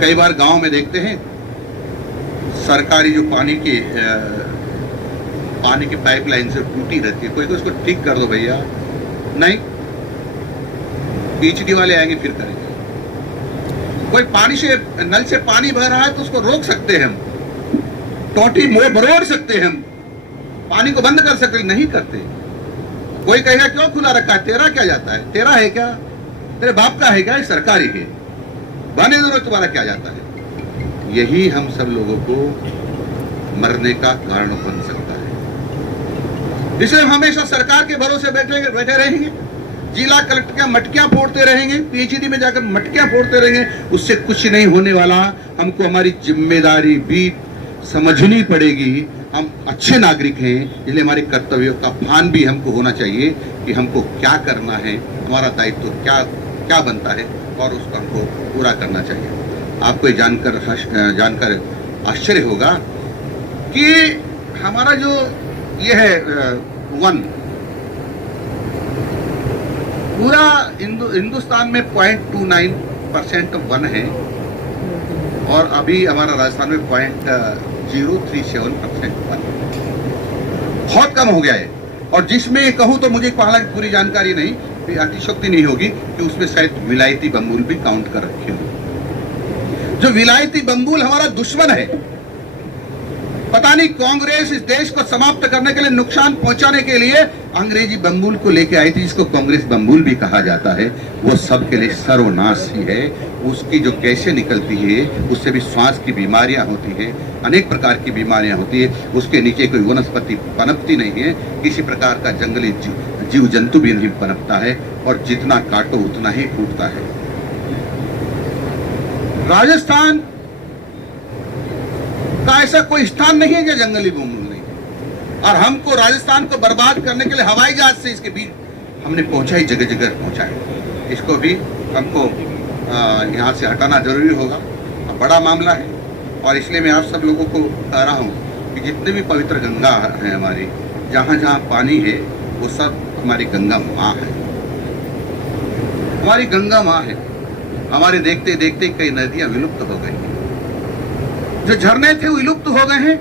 कई बार गांव में देखते हैं सरकारी जो पानी की पाइपलाइन से टूटी रहती है, कोई तो उसको ठीक कर दो भैया, नहीं, पीएचडी वाले आएंगे फिर करेंगे। कोई पानी से नल से पानी बह रहा है तो उसको रोक सकते हैं हम, टोटी बरोड़ सकते हैं हम, पानी को बंद कर सकते, नहीं करते। कोई कहेगा क्यों खुला रखा है, तेरा क्या जाता है, तेरा है क्या, तेरे बाप का है क्या, ये सरकारी है, बने दो, तुम्हारा क्या जाता है। यही हम सब लोगों को मरने का कारण बन सकता है। इसलिए हम हमेशा सरकार के भरोसे बैठे रहेंगे, जिला कलेक्टर क्या मटकियां फोड़ते रहेंगे, पीएचडी में जाकर मटकियां फोड़ते रहेंगे, उससे कुछ नहीं होने वाला। हमको हमारी जिम्मेदारी भी समझनी पड़ेगी। हम अच्छे नागरिक हैं, इसलिए हमारे कर्तव्यों का भान भी हमको होना चाहिए कि हमको क्या करना है, हमारा दायित्व क्या बनता है, और उसको हमको पूरा करना चाहिए। आपको ये जानकर आश्चर्य होगा कि हमारा जो ये है वन, पूरा हिंदुस्तान में 0.29% वन है, और अभी हमारा राजस्थान में 0.037% वन, बहुत कम हो गया है। और जिसमें कहूं तो मुझे हालांकि पूरी जानकारी नहीं, अतिशोक्ति नहीं होगी कि उसमें शायद विलायती बम्बूल भी काउंट कर रखे हों। जो विलायती बम्बूल हमारा दुश्मन है, पता नहीं कांग्रेस इस देश को समाप्त करने के लिए, नुकसान पहुंचाने के लिए अंग्रेजी बम्बूल को लेके आई थी, जिसको कांग्रेस बम्बूल भी कहा जाता है। वो सबके लिए सर्वनाश ही है। उसकी जो गैसें निकलती है उससे भी श्वास की बीमारियां होती है, अनेक प्रकार की बीमारियां होती है। उसके नीचे कोई वनस्पति पनपती नहीं है, किसी प्रकार का जंगली जीव जंतु भी नहीं पनपता है, और जितना काटो उतना ही फूटता है। राजस्थान का ऐसा कोई स्थान नहीं है जो जंगली बम्बूल नहीं है, और हमको राजस्थान को बर्बाद करने के लिए हवाई जहाज से इसके बीच हमने पहुंचाई, जगह जगह पहुंचाए। इसको भी हमको यहाँ से हटाना जरूरी होगा, बड़ा मामला है। और इसलिए मैं आप सब लोगों को कह रहा हूँ कि जितने भी पवित्र गंगा है हमारी, जहाँ जहाँ पानी है वो सब हमारी गंगा माँ है, हमारी गंगा माँ है। हमारे देखते देखते कई नदियां विलुप्त हो गई हैं, जो झरने थे वो विलुप्त हो गए हैं,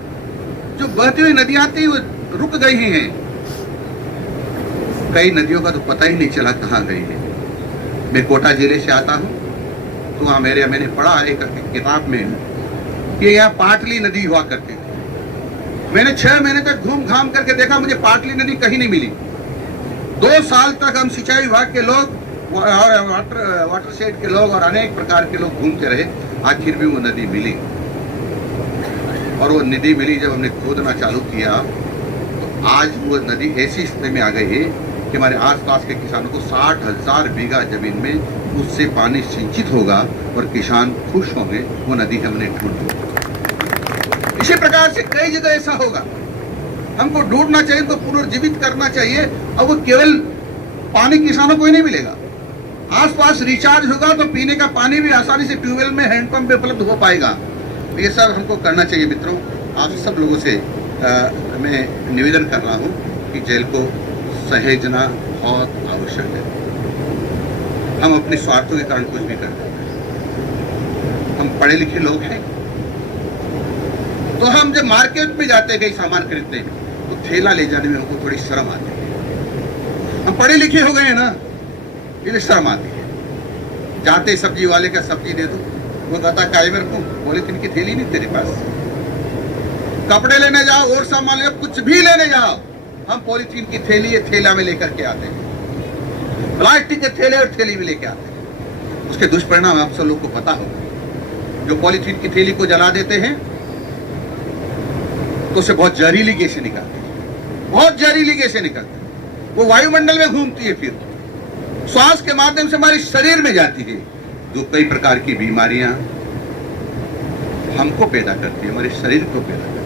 जो बहती हुई नदियां थी वो रुक गई हैं, कई नदियों का तो पता ही नहीं चला कहाँ गई है। मैं कोटा जिले से आता हूँ, तो वहाँ मैंने पढ़ा एक किताब में कि यहाँ पाटली नदी हुआ करती थी। मैंने 6 महीने तक घूम घाम करके देखा, मुझे पाटली नदी कहीं नहीं मिली। 2 साल तक हम सिंचाई विभाग के लोग और वाटर शेड के लोग और अनेक प्रकार के लोग घूमते रहे, आखिर भी वो नदी मिली। और वो नदी मिली जब हमने खोदना चालू किया, तो आज वो नदी ऐसी स्थिति में आ गई है कि हमारे आसपास के किसानों को 60,000 बीघा जमीन में उससे पानी सिंचित होगा और किसान खुश होंगे। वो नदी हमने ढूंढ ली। इसी प्रकार से कई जगह ऐसा होगा, हमको ढूंढना चाहिए, तो पुनर्जीवित करना चाहिए। और वो केवल पानी किसानों को ही नहीं मिलेगा, आसपास रिचार्ज होगा तो पीने का पानी भी आसानी से ट्यूबवेल में, हैंडपंप में उपलब्ध हो पाएगा। ये सब हमको करना चाहिए। मित्रों, आप सब लोगों से मैं निवेदन कर रहा हूँ कि जल को सहेजना बहुत आवश्यक है। हम अपने स्वार्थों के कारण कुछ भी करते हैं। हम पढ़े लिखे लोग हैं, तो हम जब मार्केट में जाते हैं कई सामान खरीदते हैं, तो थैला ले जाने में हमको थोड़ी शर्म आती है। हम पढ़े लिखे हो गए हैं ना, इसलिए शर्म आती है। जाते सब्जी वाले का सब्जी दे दो, वो कहता काहे मेरे को, पॉलीथीन की थैली नहीं तेरे पास। कपड़े लेने जाओ और सामान ले, कुछ भी लेने जाओ, हम पॉलीथीन की थैली या थैला में लेकर के आते हैं, प्लास्टिक के थैले और थैली में लेके आते हैं। उसके दुष्परिणाम आप सब लोग को पता होगा। जो पॉलीथीन की थैली को जला देते हैं तो उसे बहुत जहरीली गैसें निकलती है, बहुत जहरीली गैसें निकलती है। वो वायुमंडल में घूमती है, फिर श्वास के माध्यम से हमारे शरीर में जाती है, जो कई प्रकार की बीमारियां हमको पैदा करती है, हमारे शरीर को पैदा करती है।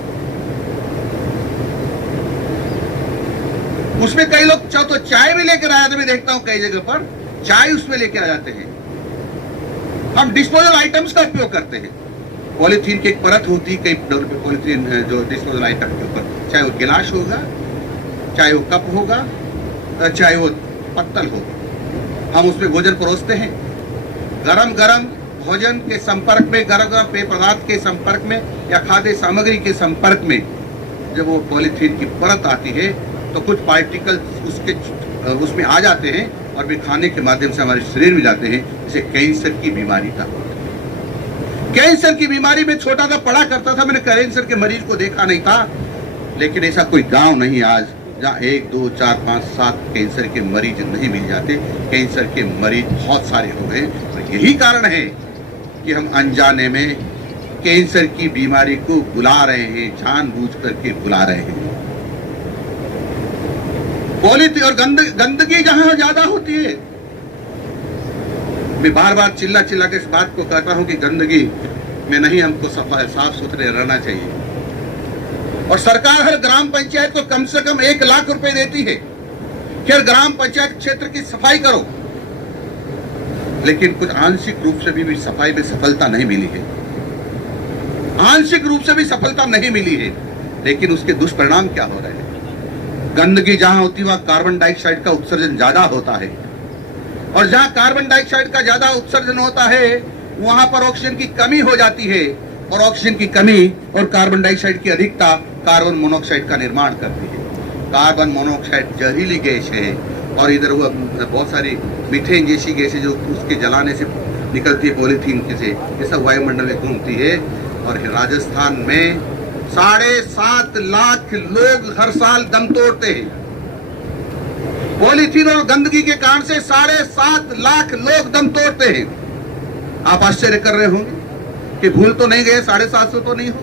उसमें कई लोग तो चाय भी लेकर आया था, मैं देखता हूं कई जगह पर चाय उसमें लेके आ जाते हैं। हम डिस्पोजल आइटम्स का उपयोग करते हैं। पॉलीथीन की एक परत होती है, कई पॉलीथीन जो डिस्पोजल आइटम के ऊपर, चाहे वो गिलास होगा, चाहे वो कप होगा, चाहे वो पत्तल हो, हम उसमें भोजन परोसते हैं। गरम गरम भोजन के संपर्क में, गरम गरम पेय पदार्थ के संपर्क में या खाद्य सामग्री के संपर्क में जब वो पॉलीथीन की परत आती है तो कुछ पार्टिकल उसमें आ जाते हैं और भी खाने के माध्यम से हमारे शरीर में जाते हैं, जिसे कैंसर की बीमारी का। कैंसर की बीमारी में छोटा था, पढ़ा करता था, मैंने कैंसर के मरीज को देखा नहीं था, लेकिन ऐसा कोई गांव नहीं आज जहाँ 1, 2, 4, 5, 7 कैंसर के मरीज नहीं मिल जाते। कैंसर के मरीज बहुत सारे हो गए और यही कारण है कि हम अनजाने में कैंसर की बीमारी को बुला रहे हैं, जानबूझ करके बुला रहे हैं। पॉलीथीन और गंदगी जहां ज्यादा होती है, मैं बार बार चिल्ला चिल्ला के इस बात को कहता हूं कि गंदगी में नहीं, हमको साफ सुथरे रहना चाहिए। और सरकार हर ग्राम पंचायत को कम से कम 1 लाख रुपए देती है कि हर ग्राम पंचायत क्षेत्र की सफाई करो, लेकिन कुछ आंशिक रूप से भी सफाई में सफलता नहीं मिली है। आंशिक रूप से भी सफलता नहीं मिली है, लेकिन उसके दुष्परिणाम क्या हो रहे हैं? गंदगी जहां होती है वहां कार्बन डाइऑक्साइड का उत्सर्जन ज्यादा होता है, और जहां कार्बन डाइऑक्साइड का ज्यादा उत्सर्जन होता है वहां पर ऑक्सीजन की कमी हो जाती है, और ऑक्सीजन की कमी और कार्बन डाइऑक्साइड की अधिकता कार्बन मोनोऑक्साइड का निर्माण करती है। कार्बन मोनोऑक्साइड जहरीली गैस है, और इधर वो बहुत सारी मीथेन जैसी गैसें जो उसके जलाने से निकलती है, पॉलीथीन से, ये सब वायुमंडल में घूमती है। और राजस्थान में 7.5 लाख लोग हर साल दम तोड़ते हैं। पॉलीथीन और गंदगी के कारण से 7.5 लाख लोग दम तोड़ते हैं। आप आश्चर्य कर रहे होंगे कि भूल तो नहीं गए, 750 तो नहीं हो,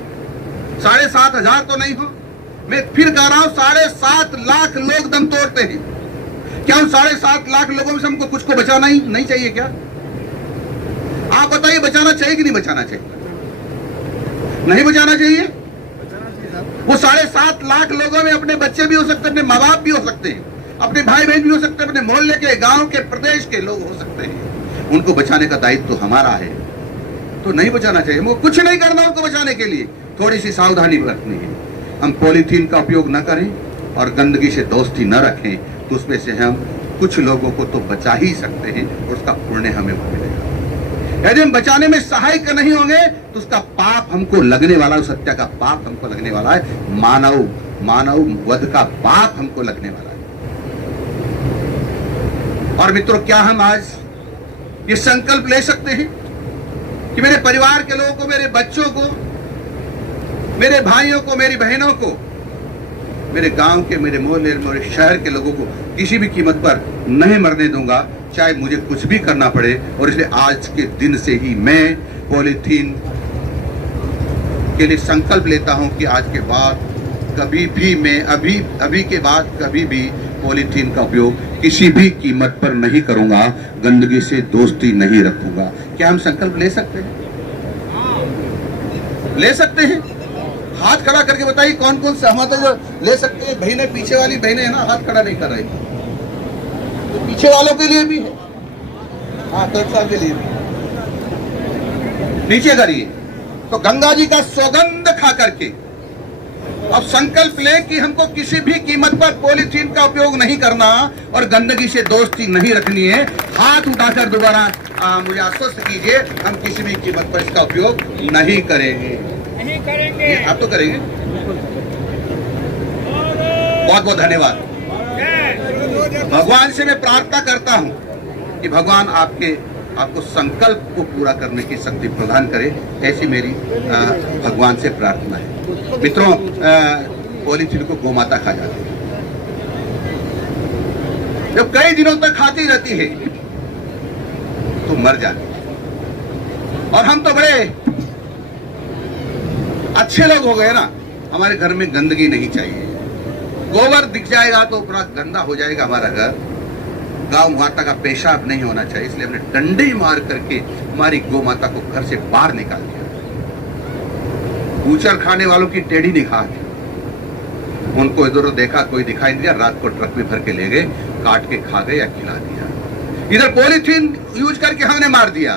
7,500 तो नहीं हो। मैं फिर कह रहा हूं 7.5 लाख लोग दम तोड़ते हैं। क्या उन 7.5 लाख लोगों में से हमको कुछ को बचाना ही नहीं चाहिए क्या? आप बताइए, बचाना चाहिए कि नहीं बचाना चाहिए? नहीं बचाना चाहिए। वो 7.5 लाख लोगों में अपने बच्चे भी हो सकते हैं, अपने माँ बाप भी हो सकते हैं, अपने भाई बहन भी हो सकते हैं, अपने मोहल्ले के, गांव के, प्रदेश के लोग हो सकते हैं। उनको बचाने का दायित्व तो हमारा है, तो नहीं बचाना चाहिए। हमको कुछ नहीं करना उनको बचाने के लिए, थोड़ी सी सावधानी बरतनी है। हम पॉलीथीन का उपयोग न करें और गंदगी से दोस्ती न रखें, तो उसमें से हम कुछ लोगों को तो बचा ही सकते हैं और उसका पुण्य हमें मिलेगा। यदि हम बचाने में सहायक नहीं होंगे तो उसका पाप हमको लगने वाला है, सत्या का पाप हमको लगने वाला है, मानव वध का पाप हमको लगने वाला है। और मित्रों, क्या हम आज ये संकल्प ले सकते हैं कि मेरे परिवार के लोगों को, मेरे बच्चों को, मेरे भाइयों को, मेरी बहनों को, मेरे गांव के, मेरे मोहल्ले, मेरे शहर के लोगों को किसी भी कीमत पर नहीं मरने दूंगा, चाहे मुझे कुछ भी करना पड़े। और इसलिए आज के दिन से ही मैं पॉलीथीन के लिए संकल्प लेता हूं कि आज के बाद कभी भी मैं अभी के बाद कभी भी पॉलीथीन का उपयोग किसी भी कीमत पर नहीं करूंगा, गंदगी से दोस्ती नहीं रखूंगा। क्या हम संकल्प ले सकते हैं? ले सकते हैं? हाथ खड़ा करके बताइए कौन कौन सहमत है जो ले सकते हैं। बहने, पीछे वाली बहनें है ना, हाथ खड़ा नहीं कर रही, तो पीछे वालों के लिए भी है, हाँ, कलेक्टर साहब के लिए भी। नीचे करिए। तो गंगा जी का सौगंध खा करके अब संकल्प ले कि हमको किसी भी कीमत पर पॉलीथीन का उपयोग नहीं करना और गंदगी से दोस्ती नहीं रखनी है। हाथ उठाकर दोबारा मुझे आश्वस्त कीजिए, हम किसी भी कीमत पर इसका उपयोग नहीं करेंगे। नहीं करेंगे। आप तो करेंगे। बहुत बहुत धन्यवाद। भगवान से मैं प्रार्थना करता हूं कि भगवान आपको संकल्प को पूरा करने की शक्ति प्रदान करे, ऐसी मेरी भगवान से प्रार्थना है। मित्रों, पॉलीथीन को गोमाता खा जाती है। जब कई दिनों तक खाती रहती है तो मर जाती है। और हम तो बड़े अच्छे लोग हो गए ना, हमारे घर में गंदगी नहीं चाहिए। गोबर दिख जाएगा तो पूरा गंदा हो जाएगा हमारा घर। गांव माता का पेशाब नहीं होना चाहिए, इसलिए हमने डंडे मार करके हमारी गौ माता को घर से बाहर निकाल दिया। ऊचर खाने वालों की टेढ़ी निगाह थी, उनको इधर उधर देखा, कोई दिखाई नहीं दिया, रात को ट्रक में भर के ले गए, काट के खा गए या खिला दिया। इधर पॉलीथीन यूज करके हमने मार दिया।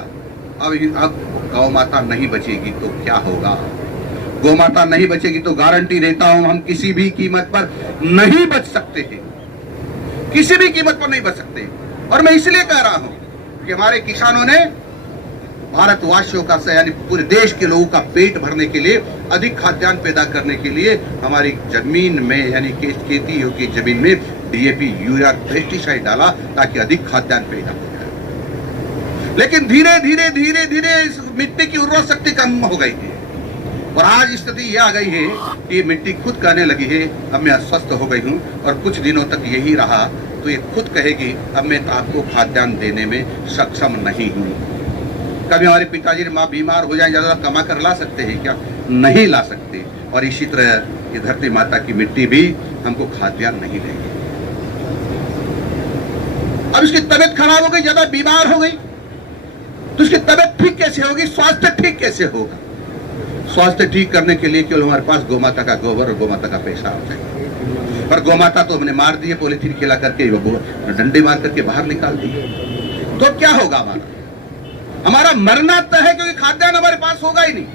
अब गौ माता नहीं बचेगी तो क्या होगा? गौ माता नहीं बचेगी तो गारंटी देता हूं हम किसी भी कीमत पर नहीं बच सकते हैं। किसी भी कीमत पर नहीं बच सकते। और मैं इसलिए कह रहा हूं कि हमारे किसानों ने भारतवासियों का यानी पूरे देश के लोगों का पेट भरने के लिए, अधिक खाद्यान्न पैदा करने के लिए हमारी जमीन में यानी खेती योग्य जमीन में डीएपी, यूरिया, पेस्टिसाइड डाला ताकि अधिक खाद्यान्न पैदा हो जाए। लेकिन धीरे धीरे धीरे धीरे इस मिट्टी की उर्वरा शक्ति कम हो गई है और आज स्थिति यह आ गई है कि ये मिट्टी खुद कहने लगी है अब मैं अस्वस्थ हो गई हूं, और कुछ दिनों तक यही रहा तो ये खुद कहेगी अब मैं आपको खाद्यान्न देने में सक्षम नहीं हूं। कभी हमारे पिताजी माँ बीमार हो जाए, ज्यादा कमा कर ला सकते हैं क्या? नहीं ला सकते। और इसी तरह ये धरती माता की मिट्टी भी हमको खाद्यान्न नहीं देगी। अब इसकी तबीयत खराब हो गई, ज्यादा बीमार हो गई, तो उसकी तबीयत ठीक कैसे होगी? स्वास्थ्य ठीक कैसे होगा? स्वास्थ्य ठीक करने के लिए केवल हमारे पास गौमाता का गोबर और गौमाता का पेशाब चाहिए। पर गौमाता तो हमने मार दी है, पॉलिथीन खिला करके, डंडे मार करके बाहर निकाल दी। तो क्या होगा? हमारा मरना तय है, क्योंकि खाद्यान्न हमारे पास होगा ही नहीं।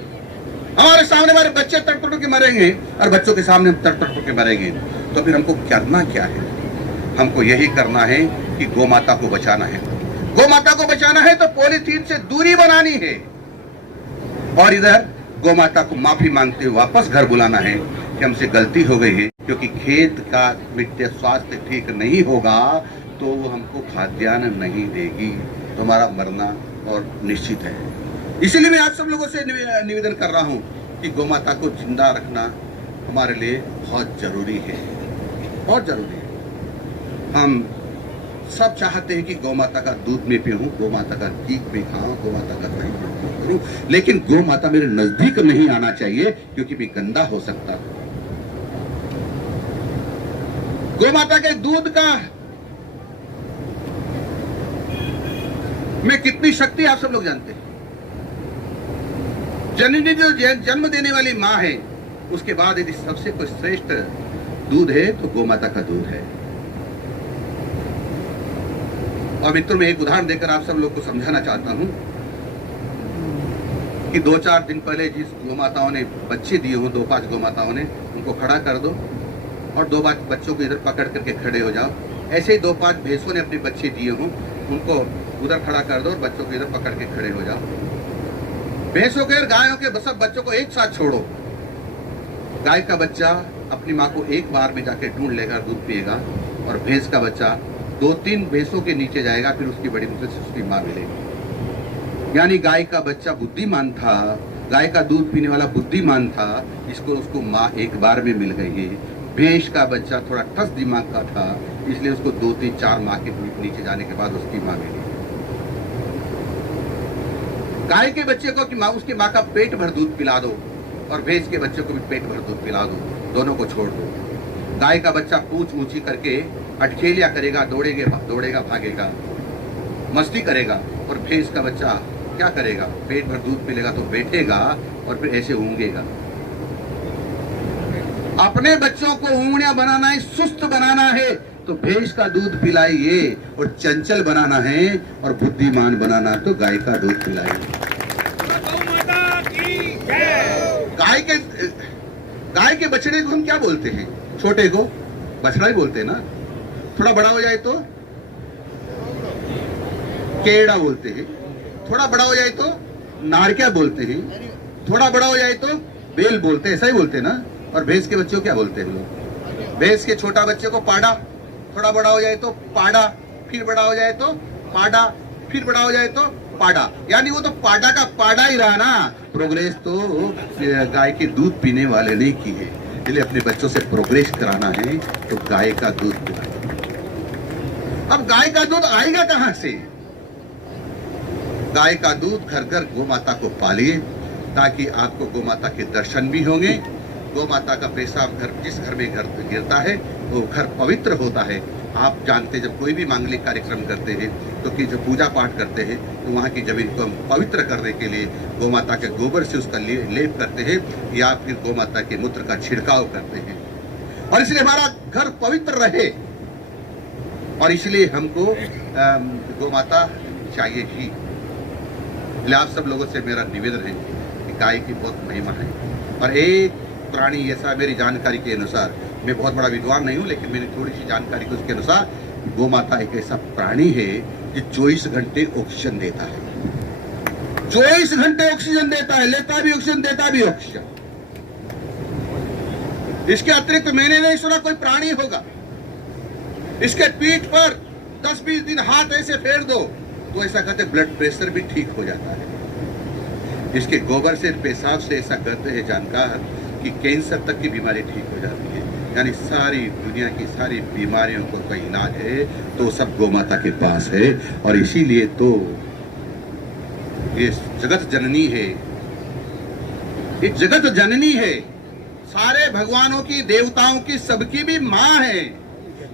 हमारे सामने हमारे बच्चे तड़तड़ के मरेंगे और बच्चों के सामने तड़तड़ के मरेंगे। तो फिर हमको करना क्या है? हमको यही करना है कि गौमाता को बचाना है। गौमाता को बचाना है तो पॉलिथीन से दूरी बनानी है और इधर गौमाता को माफी मांगते हुए वापस घर बुलाना है कि हमसे गलती हो गई है, क्योंकि खेत का मिट्टी स्वास्थ्य ठीक नहीं होगा तो वो हमको खाद्यान्न नहीं देगी, तो हमारा मरना और निश्चित है। इसीलिए मैं आप सब लोगों से निवेदन कर रहा हूं कि गौमाता को जिंदा रखना हमारे लिए बहुत जरूरी है, बहुत जरूरी है। हम सब चाहते हैं कि गौमाता का दूध में पीऊं, गौमाता का घी में खाऊं, गौमाता का दही करूं, लेकिन गौमाता मेरे नजदीक नहीं आना चाहिए क्योंकि मैं गंदा हो सकता हूं। गौमाता के दूध का में कितनी शक्ति आप सब लोग जानते हैं। जननी जो जन्म देने वाली मां है, उसके बाद यदि सबसे कोई श्रेष्ठ दूध है तो गौमाता का दूध है। और मित्रों, मैं एक उदाहरण देकर आप सब लोग को समझाना चाहता हूं कि 2-4 दिन पहले जिस गौमाताओं ने बच्चे दिए हो, 2-5 गौमाताओं ने, उनको खड़ा कर दो और 2-5 बच्चों को इधर पकड़ करके खड़े हो जाओ। ऐसे ही 2-5 भैंसों ने अपने बच्चे दिए हो, उनको उधर खड़ा कर दो और बच्चों को इधर पकड़ के खड़े हो जाओ। भैंसों के और गायों के सब बच्चों को एक साथ छोड़ो। गाय का बच्चा अपनी माँ को एक बार में जाके ढूंढ लेगा, दूध पिएगा, और भैंस का बच्चा 2-3 भैंसों के नीचे जाएगा, फिर उसकी बड़ी मुश्किल से उसकी माँ मिलेगी। यानी गाय का बच्चा बुद्धिमान था, गाय का दूध पीने वाला बुद्धिमान था, इसको उसको माँ एक बार में मिल गई है। भैंस का बच्चा थोड़ा ठस दिमाग का था, इसलिए उसको 2-3-4 माँ के नीचे जाने के बाद उसकी माँ मिली। गाय के बच्चे को कि माँ उसकी माँ का पेट भर दूध पिला दो और भैंस के बच्चे को भी पेट भर दूध पिला दो, दोनों को छोड़ दो। गाय का बच्चा पूंछ ऊंची करके अटखेलिया करेगा, दौड़ेगा, भागेगा, मस्ती करेगा, और भैंस का बच्चा क्या करेगा? पेट भर दूध पिलेगा तो बैठेगा और फिर ऐसे ऊँगेगा। अपने बच्चों को ऊँगलियां बनाना है, सुस्त बनाना है तो भैंस का दूध पिलाइए, और चंचल बनाना है और बुद्धिमान बनाना है तो गाय का दूध पिलाइए। गाय के बछड़े को हम क्या बोलते हैं? छोटे को बछड़ा ही बोलते हैं ना। थोड़ा बड़ा हो जाए तो केड़ा बोलते हैं, थोड़ा बड़ा हो जाए तो नारकिया बोलते हैं, थोड़ा बड़ा हो जाए तो बेल बोलते हैं, ऐसा ही बोलते हैं ना। और भैंस के बच्चे को क्या बोलते हैं लोग? भैंस के छोटा बच्चे को पाड़ा, थोड़ा बड़ा हो जाए तो पाड़ा, फिर बड़ा हो जाए तो पाड़ा, फिर बड़ा हो जाए तो पाड़ा। यानी वो तो पाड़ा का पाड़ा ही रहा ना। प्रोग्रेस तो गाय के दूध पीने वाले ने की है, इसलिए अपने बच्चों से प्रोग्रेस कराना है तो गाय का दूध पिलाए। अब गाय का दूध आएगा कहां से? गाय का दूध घर घर गौमाता को पालिए, ताकि आपको गौमाता के दर्शन भी होंगे। गौमाता का पेशाब जिस घर में गिरता है वो घर पवित्र होता है। आप जानते, जब कोई भी मांगलिक कार्यक्रम करते हैं तो कि जो पूजा पाठ करते हैं तो वहाँ की जमीन को हम पवित्र करने के लिए गौमाता के गोबर से उसका लेप करते हैं या फिर गौमाता के मूत्र का छिड़काव करते हैं, और इसलिए हमारा घर पवित्र रहे। और इसलिए हमको गौमाता चाहिए ही। आप सब लोगों से मेरा निवेदन है कि गाय की बहुत महिमा है, और एक प्राणी ऐसा, मेरी जानकारी के अनुसार, मैं बहुत बड़ा विद्वान नहीं हूँ लेकिन मेरी थोड़ी सी जानकारी के उसके अनुसार, गोमाता एक ऐसा प्राणी है जो 24 घंटे ऑक्सीजन देता है, 24 घंटे ऑक्सीजन देता है, लेता भी ऑक्सीजन, देता भी ऑक्सीजन। इसके अतिरिक्त मैंने नहीं सुना कोई प्राणी होगा। इसके पीठ पर 10-20 दिन हाथ ऐसे फेर दो तो ऐसा कहते ब्लड प्रेशर भी ठीक हो जाता है। इसके गोबर से, पेशाब से ऐसा करते हैं जानकार कि कैंसर तक की बीमारी ठीक हो जाती है। यानी सारी दुनिया की सारी बीमारियों को का इलाज है तो सब गोमाता के पास है। और इसीलिए तो ये जगत जननी है, एक जगत जननी है, सारे भगवानों की, देवताओं की, सबकी भी मां है।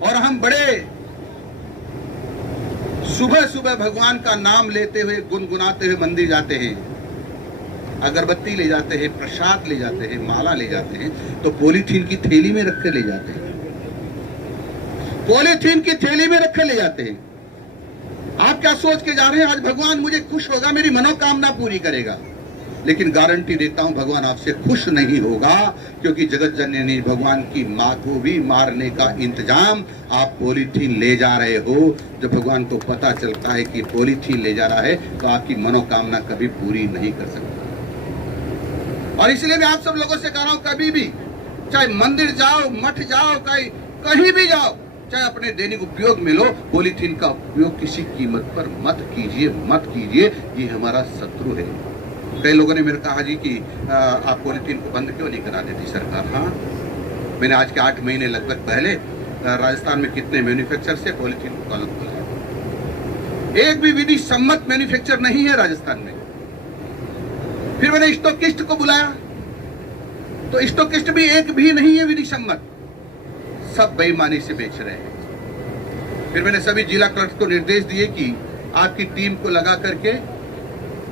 और हम बड़े सुबह सुबह भगवान का नाम लेते हुए, गुनगुनाते हुए मंदिर जाते हैं, अगरबत्ती ले जाते हैं, प्रसाद ले जाते हैं, माला ले जाते हैं, तो पॉलीथीन की थैली में रख के ले जाते हैं, पॉलीथीन की थैली में रख के ले जाते हैं। आप क्या सोच के जा रहे हैं आज भगवान मुझे खुश होगा, मेरी मनोकामना पूरी करेगा? लेकिन गारंटी देता हूं भगवान आपसे खुश नहीं होगा, क्योंकि जगत जननी भगवान की मां को भी मारने का इंतजाम आप पॉलीथीन ले जा रहे हो। जब भगवान को पता चलता है कि पॉलीथीन ले जा रहा है तो आपकी मनोकामना कभी पूरी नहीं कर सकता। और इसलिए मैं आप सब लोगों से कह रहा हूं, कभी भी चाहे मंदिर जाओ, मठ जाओ, कहीं भी जाओ, चाहे अपने दैनिक उपयोग में लो, पॉलीथीन का उपयोग किसी कीमत पर मत कीजिए, मत कीजिए। ये हमारा शत्रु है। कई लोगों ने मेरे कहा जी कि आप पॉलीथीन को बंद क्यों नहीं करा देती सरकार? हाँ, मैंने आज के 8 महीने लगभग पहले राजस्थान में कितने मैन्युफैक्चर से पॉलीथीन को अलग बुलाया। एक भी विधि सम्मत मैन्युफैक्चर नहीं है राजस्थान में। फिर मैंने स्टॉकिस्ट को बुलाया तो स्टॉकिस्ट भी एक भी नहीं है विधि सम्मत, सब बेईमानी से बेच रहे हैं। फिर मैंने सभी जिला कलेक्टर को निर्देश दिए कि आपकी टीम को लगा करके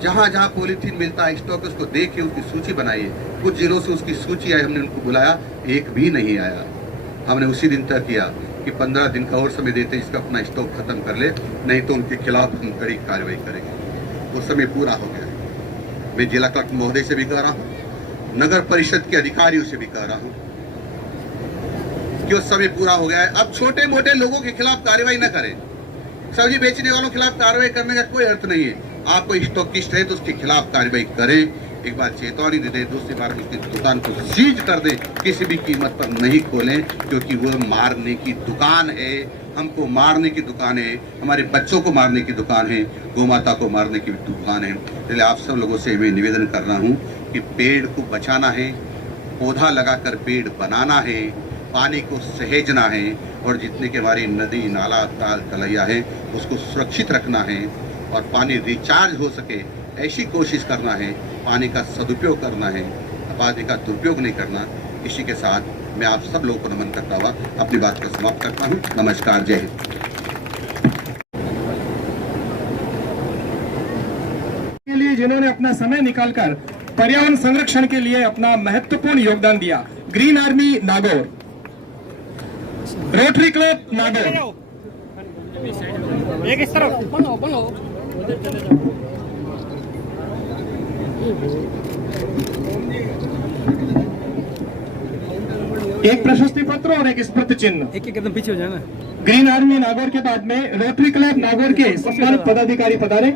जहां जहां पॉलीथीन मिलता है स्टॉक उसको देख के उसकी सूची बनाइए। कुछ जिलों से उसकी सूची आई, हमने उनको बुलाया, एक भी नहीं आया। हमने उसी दिन तय किया कि 15 दिन का और समय देते इसका अपना स्टॉक खत्म कर ले, नहीं तो उनके खिलाफ हम कड़ी कार्रवाई करेंगे। वो समय पूरा हो गया। मैं जिला कलेक्टर महोदय से भी कह रहा हूँ, नगर परिषद के अधिकारियों से भी कह रहा हूँ कि वो समय पूरा हो गया है। अब छोटे मोटे लोगों के खिलाफ कार्रवाई न करें, सब्जी बेचने वालों के खिलाफ कार्रवाई करने का कोई अर्थ नहीं है। आपको स्टॉकिस्ट है तो उसके खिलाफ कार्रवाई करें, एक बार चेतावनी दे दें, दूसरी बार उसकी दुकान को सीज कर दें, किसी भी कीमत पर नहीं खोलें, क्योंकि वो मारने की दुकान है। हमको मारने की दुकान है, हमारे बच्चों को मारने की दुकान है, गोमाता को मारने की दुकान है। इसलिए आप सब लोगों से मैं निवेदन कर रहा हूँ कि पेड़ को बचाना है, पौधा लगाकर पेड़ बनाना है, पानी को सहेजना है, और जितने के हमारी नदी, नाला, ताल, तलैया है उसको सुरक्षित रखना है, और पानी रिचार्ज हो सके ऐसी कोशिश करना है, पानी का सदुपयोग करना है, पानी का दुरुपयोग नहीं करना। इसी के साथ मैं आप सब लोगों को नमन करता हुआ अपनी बात को समाप्त करता हूँ। नमस्कार, जय हिंद। के लिए जिन्होंने अपना समय निकालकर पर्यावरण संरक्षण के लिए अपना महत्वपूर्ण योगदान दिया, green army Nagaur, rotary club Nagaur. एक प्रशस्ति पत्र और एक स्मृति चिन्ह। एक एकदम पीछे हो जाना। ग्रीन आर्मी नागौर के बाद में रोटरी क्लब नागौर के सम्मानित पदाधिकारी पधारे।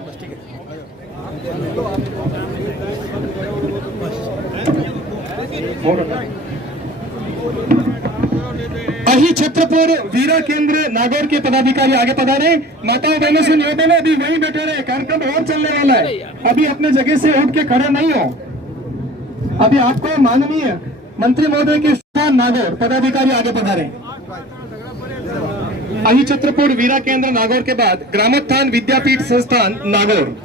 अही छत्रपुर वीरा केंद्र नागौर के पदाधिकारी आगे पधारे। माताओं बहनों से निवेदन है, अभी वहीं बैठे रहे, कार्यक्रम और चलने वाला है, अभी अपने जगह से उठ के खड़े नहीं हो। अभी आपको माननीय मंत्री महोदय के स्थान नागौर पदाधिकारी आगे पधारे। अही छत्रपुर वीरा केंद्र नागौर के बाद ग्रामोत्थान विद्यापीठ संस्थान नागौर।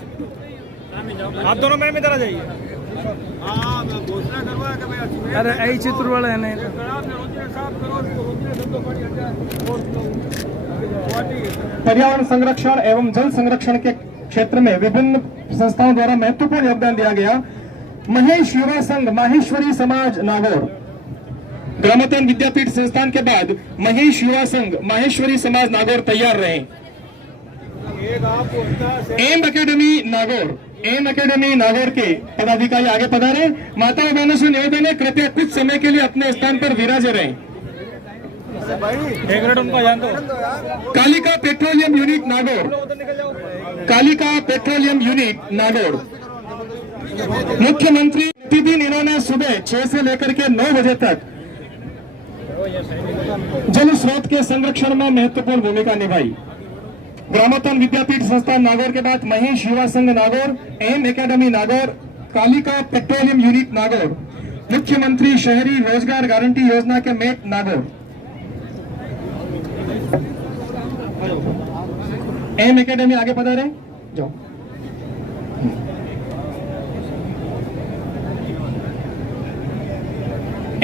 आप दोनों मैम इधर आ जाइए। अरे आई चित्र वाला है नहीं। पर्यावरण संरक्षण एवं जल संरक्षण के क्षेत्र में विभिन्न संस्थाओं द्वारा महत्वपूर्ण योगदान दिया गया। महेश युवा संघ माहेश्वरी समाज नागौर। ग्रामोत्थान विद्यापीठ संस्थान के बाद महेश युवा संघ माहेश्वरी समाज नागौर तैयार रहे। M academy Nagaur, M academy Nagaur के पदाधिकारी आगे पधारे। माताओं बहनों से निवेदन है, कृपया कुछ समय के लिए अपने स्थान पर विराजे रहें। एक मिनट उनको जान दो। Kalika petroleum unit Nagaur, Kalika petroleum unit Nagaur. मुख्यमंत्री प्रतिदिन इन्होंने सुबह 6 से लेकर के 9 बजे तक जल स्रोत के संरक्षण में महत्वपूर्ण भूमिका निभाई। ग्रामोत्थान विद्यापीठ संस्थान नागौर के बाद महेश युवा संघ Nagaur, M academy Nagaur, Kalika petroleum unit Nagaur, मुख्यमंत्री शहरी रोजगार गारंटी योजना के मेट नागौर, एम एकेडमी आगे पधारे जाओ।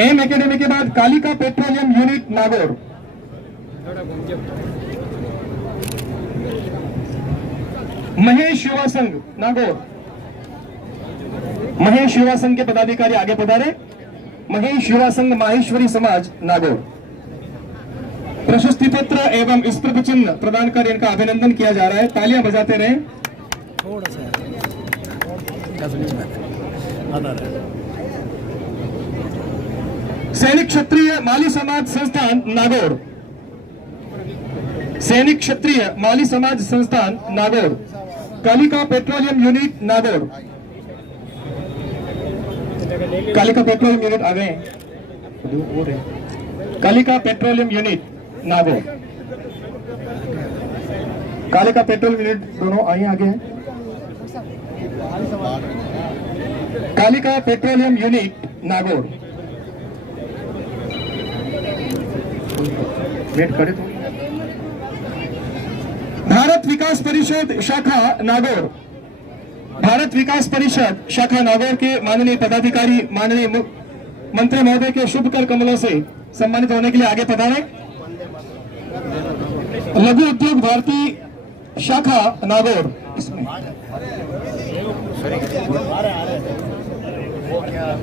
एम एकेडमी के बाद कालिका पेट्रोलियम यूनिट नागौर, महेश युवा संघ नागौर, महेश युवा संघ के पदाधिकारी आगे पधारे। महेश युवा संघ माहेश्वरी समाज नागौर। प्रशस्ति पत्र एवं स्मृति चिन्ह प्रदान कर इनका अभिनंदन किया जा रहा है। तालियां बजाते रहे। थोड़ा सा सैनिक क्षत्रिय माली समाज संस्थान नागौर, सैनिक क्षत्रिय Mali Samaj Sansthan Nagaur, Kalika petroleum unit Nagaur, Kalika petroleum unit आ गए, Kalika petroleum unit Nagaur, Kalika petroleum unit दोनों आइए आगे हैं। Kalika petroleum unit Nagaur, wait करे तो। भारत विकास परिषद शाखा नागौर, भारत विकास परिषद शाखा नागौर के माननीय पदाधिकारी माननीय मंत्री महोदय के शुभ कर कमलों से सम्मानित होने के लिए आगे पधारे। लघु उद्योग भारती शाखा नागौर,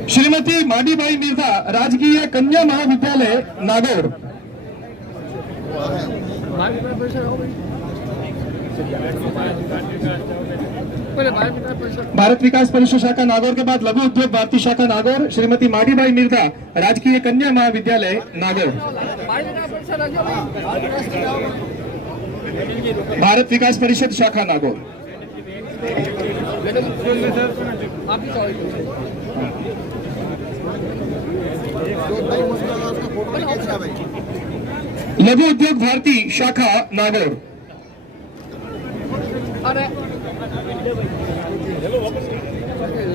श्रीमती माडीबाई मिर्धा राजकीय कन्या महाविद्यालय नागौर, भारत विकास परिषद शाखा नागौर के बाद लघु उद्योग भारती शाखा नागौर, श्रीमती माडीबाई मिर्धा राजकीय कन्या महाविद्यालय नागौर, भारत विकास परिषद शाखा नागौर। लघु उद्योग भारती शाखा नागौर,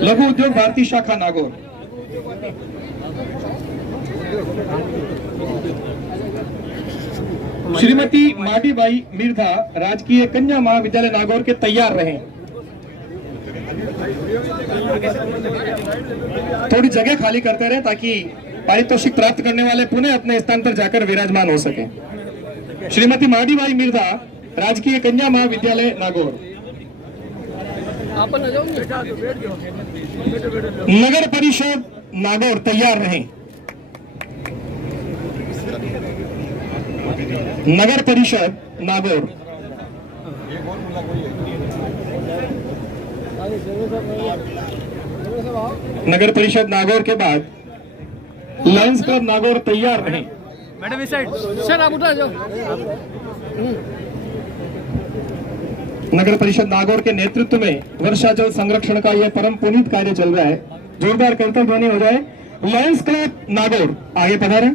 लघु उद्योग भारती शाखा नागौर, श्रीमती माडीबाई मिर्धा राजकीय कन्या महाविद्यालय नागौर के तैयार रहें। थोड़ी जगह खाली करते रहे ताकि पारितोषिक प्राप्त करने वाले पुनः अपने स्थान पर जाकर विराजमान हो सके। श्रीमती माडीबाई मिर्धा राजकीय कन्या महाविद्यालय नागौर, नगर परिषद नागौर तैयार रहें। नगर परिषद नागौर, नगर परिषद नागौर के बाद लायंस क्लब नागौर तैयार रहें। मैडम इस साइड सर आप उठा जाओ। नगर परिषद नागौर के नेतृत्व में वर्षा जल संरक्षण का यह परम पुनीत कार्य चल रहा है। जोरदार कर्तव्य ध्वनि हो जाए। लायंस क्लब नागौर आगे पधारें।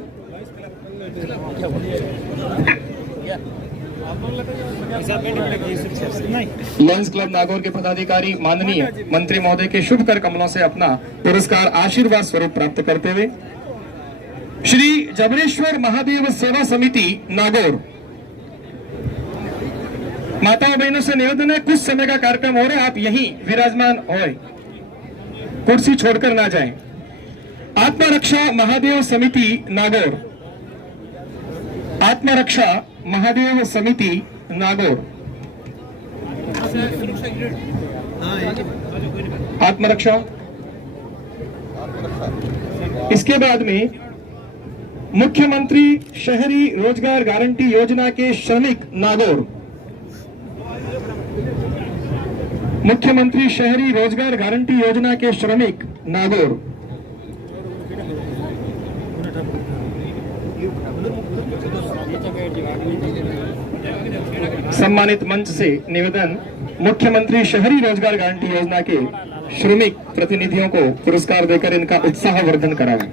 लायंस क्लब नागौर के पदाधिकारी माननीय मंत्री महोदय के शुभ कर कमलों से अपना पुरस्कार आशीर्वाद स्वरूप प्राप्त करते हुए श्री जबरेश्वर महादेव सेवा समिति नागौर। माताओं बहनों से निवेदन है, कुछ समय का कार्यक्रम हो रहा है, आप यहीं विराजमान होए, कुर्सी छोड़कर ना जाएं। आत्मरक्षा महादेव समिति नागौर, आत्मरक्षा महादेव समिति नागौर, आत्मरक्षा। इसके बाद में मुख्यमंत्री शहरी रोजगार गारंटी योजना के श्रमिक नागौर, मुख्यमंत्री शहरी रोजगार गारंटी योजना के श्रमिक नागौर। सम्मानित मंच से निवेदन, मुख्यमंत्री शहरी रोजगार गारंटी योजना के श्रमिक प्रतिनिधियों को पुरस्कार देकर इनका उत्साहवर्धन कराएं।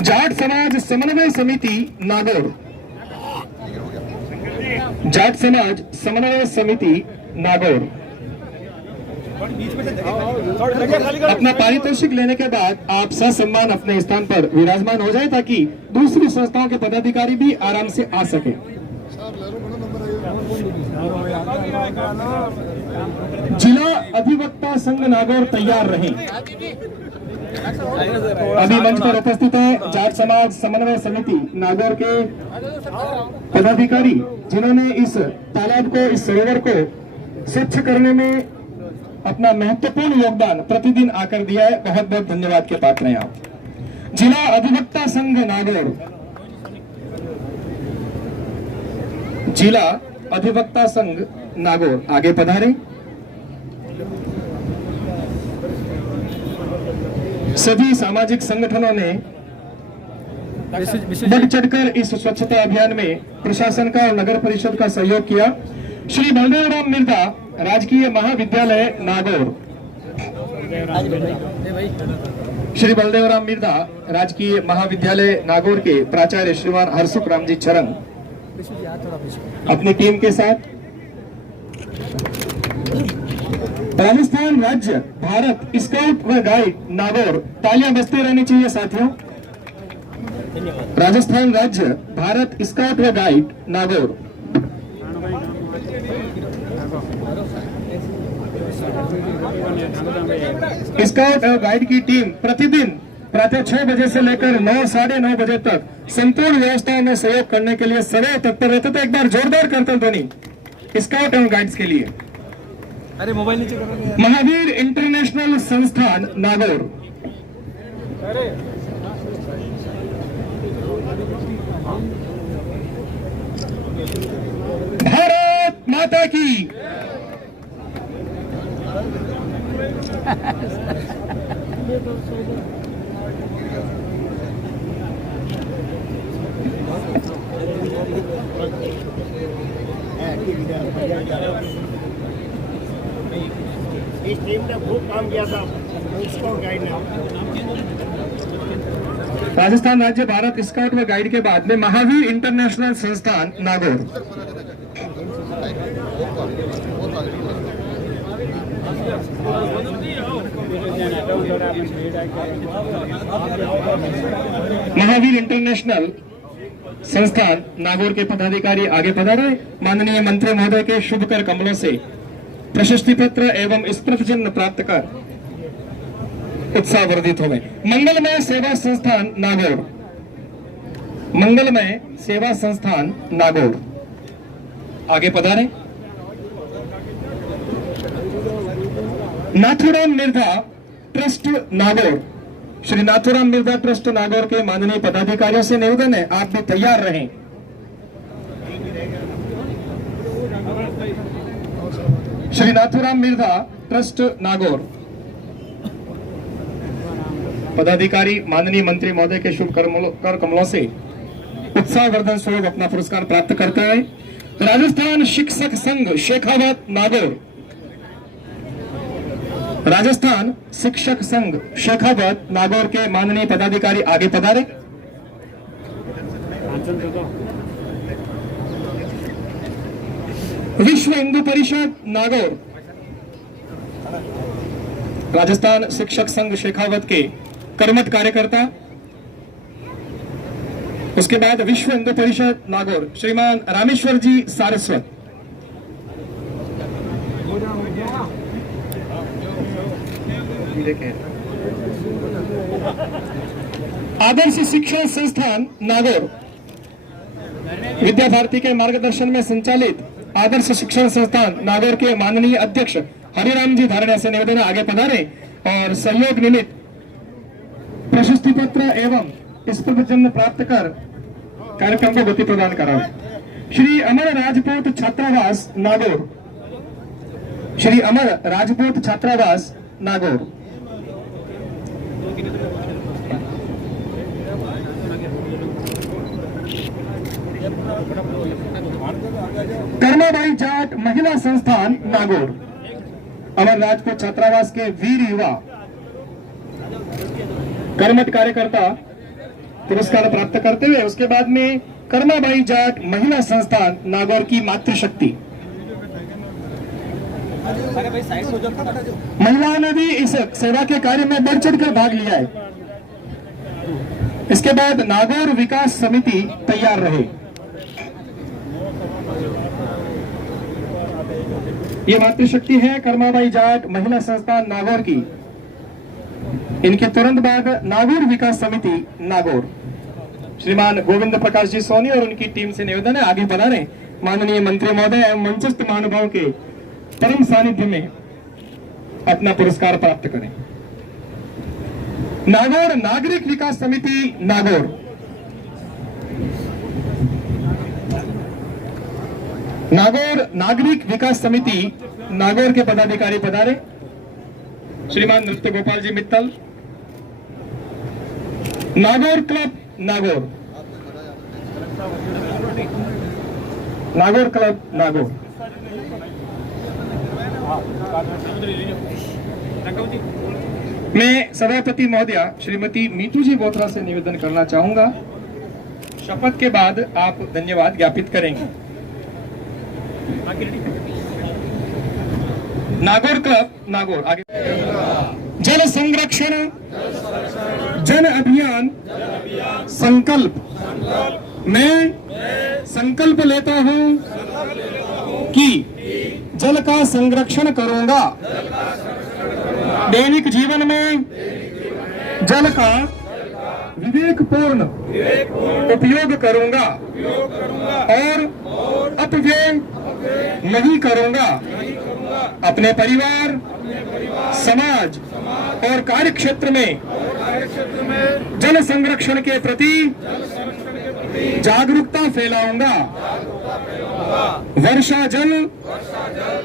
जाट समाज समन्वय समिति नागौर, जाट समाज समन्वय समिति नागौर अपना पारितोषिक लेने के बाद आप ससम्मान अपने स्थान पर विराजमान हो जाए ताकि दूसरी संस्थाओं के पदाधिकारी भी आराम से आ सके। जिला अधिवक्ता संघ नागौर तैयार रहें। अभी मंच पर उपस्थित है जाट समाज समन्वय समिति नागौर के पदाधिकारी, जिन्होंने इस तालाब को, इस सरोवर को स्वच्छ करने में अपना महत्वपूर्ण योगदान प्रतिदिन आकर दिया है। बहुत बहुत धन्यवाद के पात्र हैं आप। जिला अधिवक्ता संघ नागौर, जिला अधिवक्ता संघ नागौर आगे पधारे। सभी सामाजिक संगठनों ने बढ़ चढ़कर इस स्वच्छता अभियान में प्रशासन का और नगर परिषद का सहयोग किया। श्री बलदेवराम मिर्धा राजकीय महाविद्यालय नागौर, श्री बलदेवराम मिर्धा राजकीय महाविद्यालय नागौर के प्राचार्य श्रीमान हरसुख रामजी चरंग अपनी टीम के साथ राजस्थान राज्य भारत स्काउट व गाइड नागौर, तालियां बजती रहनी चाहिए साथियों। राजस्थान राज्य भारत स्काउट व गाइड नागौर स्काउट और गाइड की टीम प्रतिदिन प्रातः 6 बजे से लेकर 9, साढ़े 9 बजे तक संपूर्ण व्यवस्थाओं में सहयोग करने के लिए सदैव तत्पर रहते थे। एक बार जोरदार करतल ध्वनि स्काउट एवं गाइड्स के लिए। अरे मोबाइल नीचे करो। महावीर इंटरनेशनल संस्थान नागौर, भारत माता की। इस टीम ने खूब काम किया था, स्काउट गाइड ने। राजस्थान राज्य भारत स्काउट व गाइड के बाद में महावीर इंटरनेशनल संस्थान नागौर, महावीर इंटरनेशनल संस्थान नागौर के पदाधिकारी आगे पधारे। माननीय मंत्री महोदय के शुभ कर कमलों से प्रशस्ति पत्र एवं स्मृति चिन्ह प्राप्त कर उत्साहवर्धित हो गए। मंगलमय सेवा संस्थान नागौर, मंगलमय सेवा संस्थान नागौर आगे पधारे। नाथुराम मिर्धा ट्रस्ट नागौर, श्री नाथुराम मिर्धा ट्रस्ट नागौर के माननीय पदाधिकारियों से निवेदन है आप भी तैयार रहें। श्री नाथुराम मिर्धा ट्रस्ट नागौर पदाधिकारी माननीय मंत्री महोदय के शुभ कर कमलों से उत्साहवर्धन स्वरूप अपना पुरस्कार प्राप्त करता है। राजस्थान शिक्षक संघ शेखावत नागौर, राजस्थान शिक्षक संघ शेखावत नागौर के माननीय पदाधिकारी आगे पधारे। विश्व हिंदू परिषद नागौर, राजस्थान शिक्षक संघ शेखावत के कर्मठ कार्यकर्ता। उसके बाद विश्व हिंदू परिषद नागौर श्रीमान रामेश्वर जी सारस्वत, आदर्श शिक्षण संस्थान नागौर, विद्या भारती के मार्गदर्शन में संचालित आदर्श शिक्षण संस्थान नागौर के माननीय अध्यक्ष हरिराम जी धारणा से निवेदन आगे पधारे और सहयोग निमित्त प्रशस्ति पत्र एवं स्मृति चिन्ह प्राप्त कर कार्यक्रम को गति प्रदान करावे। श्री अमर राजपूत छात्रावास नागौर, श्री अमर राजपूत छात्रावास नागौर कर्माबाई जाट महिला संस्थान नागौर अमर राजपूत छात्रावास के वीर युवा कर्मठ कार्यकर्ता पुरस्कार प्राप्त करते हुए उसके बाद में कर्माबाई जाट महिला संस्थान नागौर की मातृशक्ति महिलाओं ने भी इस सेवा के कार्य में बढ़ चढ़कर भाग लिया है। इसके बाद नागौर विकास समिति तैयार रहे। ये मातृशक्ति है कर्माबाई जाट महिला संस्थान नागौर की। इनके तुरंत बाद नागौर विकास समिति नागौर श्रीमान गोविंद प्रकाश जी सोनी और उनकी टीम से निवेदन है आगे बढ़ा रहे माननीय मंत्री महोदय एवं मंचस्थ महानुभाव के परम सानिध्य में अपना पुरस्कार प्राप्त करें। नागौर नागरिक विकास समिति नागौर नागौर नागरिक विकास समिति नागौर के पदाधिकारी पधारे श्रीमान नृत्य गोपाल जी मित्तल। नागौर क्लब नागौर नागौर क्लब नागौर मैं सभापति महोदया श्रीमती मीतू जी बोथरा से निवेदन करना चाहूंगा शपथ के बाद आप धन्यवाद ज्ञापित करेंगे। नागौर क्लब नागौर आगे जल संरक्षण जन अभियान संकल्प मैं संकल्प लेता हूं कि जल का संरक्षण करूंगा। दैनिक जीवन में जल का विवेकपूर्ण उपयोग करूंगा और अपव्यय नहीं करूंगा। अपने परिवार समाज और कार्यक्षेत्र में जल संरक्षण के प्रति जागरूकता फैलाऊंगा। वर्षा जल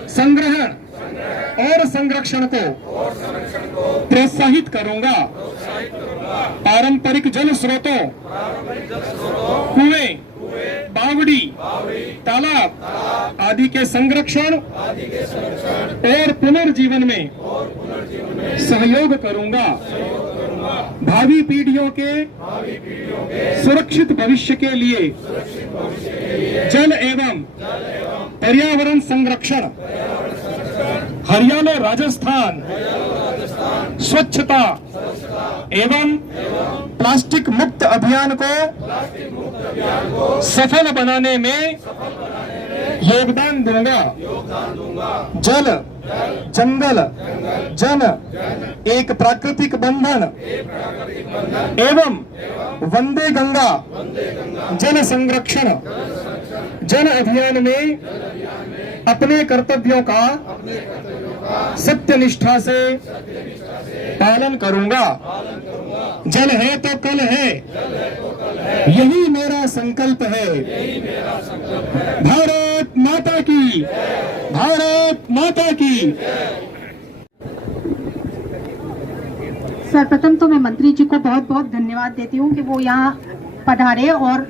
संग्रहण और संरक्षण को प्रोत्साहित करूंगा। पारंपरिक जल स्रोतों कुएं बावड़ी तालाब आदि के संरक्षण और पुनर्जीवन में सहयोग करूंगा। भावी पीढ़ियों के सुरक्षित भविष्य के लिए जल एवं पर्यावरण संरक्षण हरियाणा राजस्थान स्वच्छता एवं प्लास्टिक मुक्त अभियान को सफल बनाने में योगदान दूंगा। जल जंगल जन एक प्राकृतिक बंधन एवं वंदे गंगा जल संरक्षण जन अभियान में अपने कर्तव्यों का सत्यनिष्ठा से पालन करूंगा। जल है तो कल है, यही मेरा संकल्प है। भारत माता की, भारत माता की। सर्वप्रथम तो मैं मंत्री जी को बहुत बहुत धन्यवाद देती हूँ कि वो यहाँ पधारे और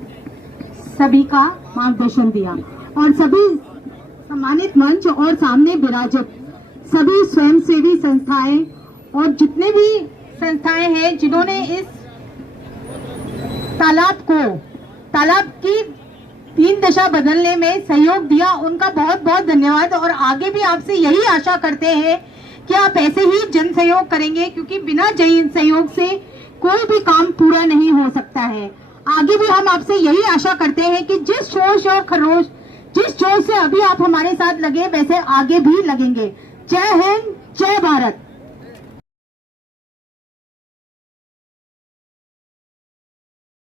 सभी का मार्गदर्शन दिया और सभी सम्मानित मंच और सामने विराजित सभी स्वयंसेवी संस्थाएं और जितने भी संस्थाएं हैं जिन्होंने इस तालाब की 3 दिशा बदलने में सहयोग दिया, उनका बहुत बहुत धन्यवाद। और आगे भी आपसे यही आशा करते हैं कि आप ऐसे ही जन सहयोग करेंगे, क्योंकि बिना जन सहयोग से कोई भी काम पूरा नहीं हो सकता है। आगे भी हम आपसे यही आशा करते हैं कि जिस जोश और खरोश जिस जोश से अभी आप हमारे साथ लगे वैसे आगे भी लगेंगे। जय हिंद, जय भारत।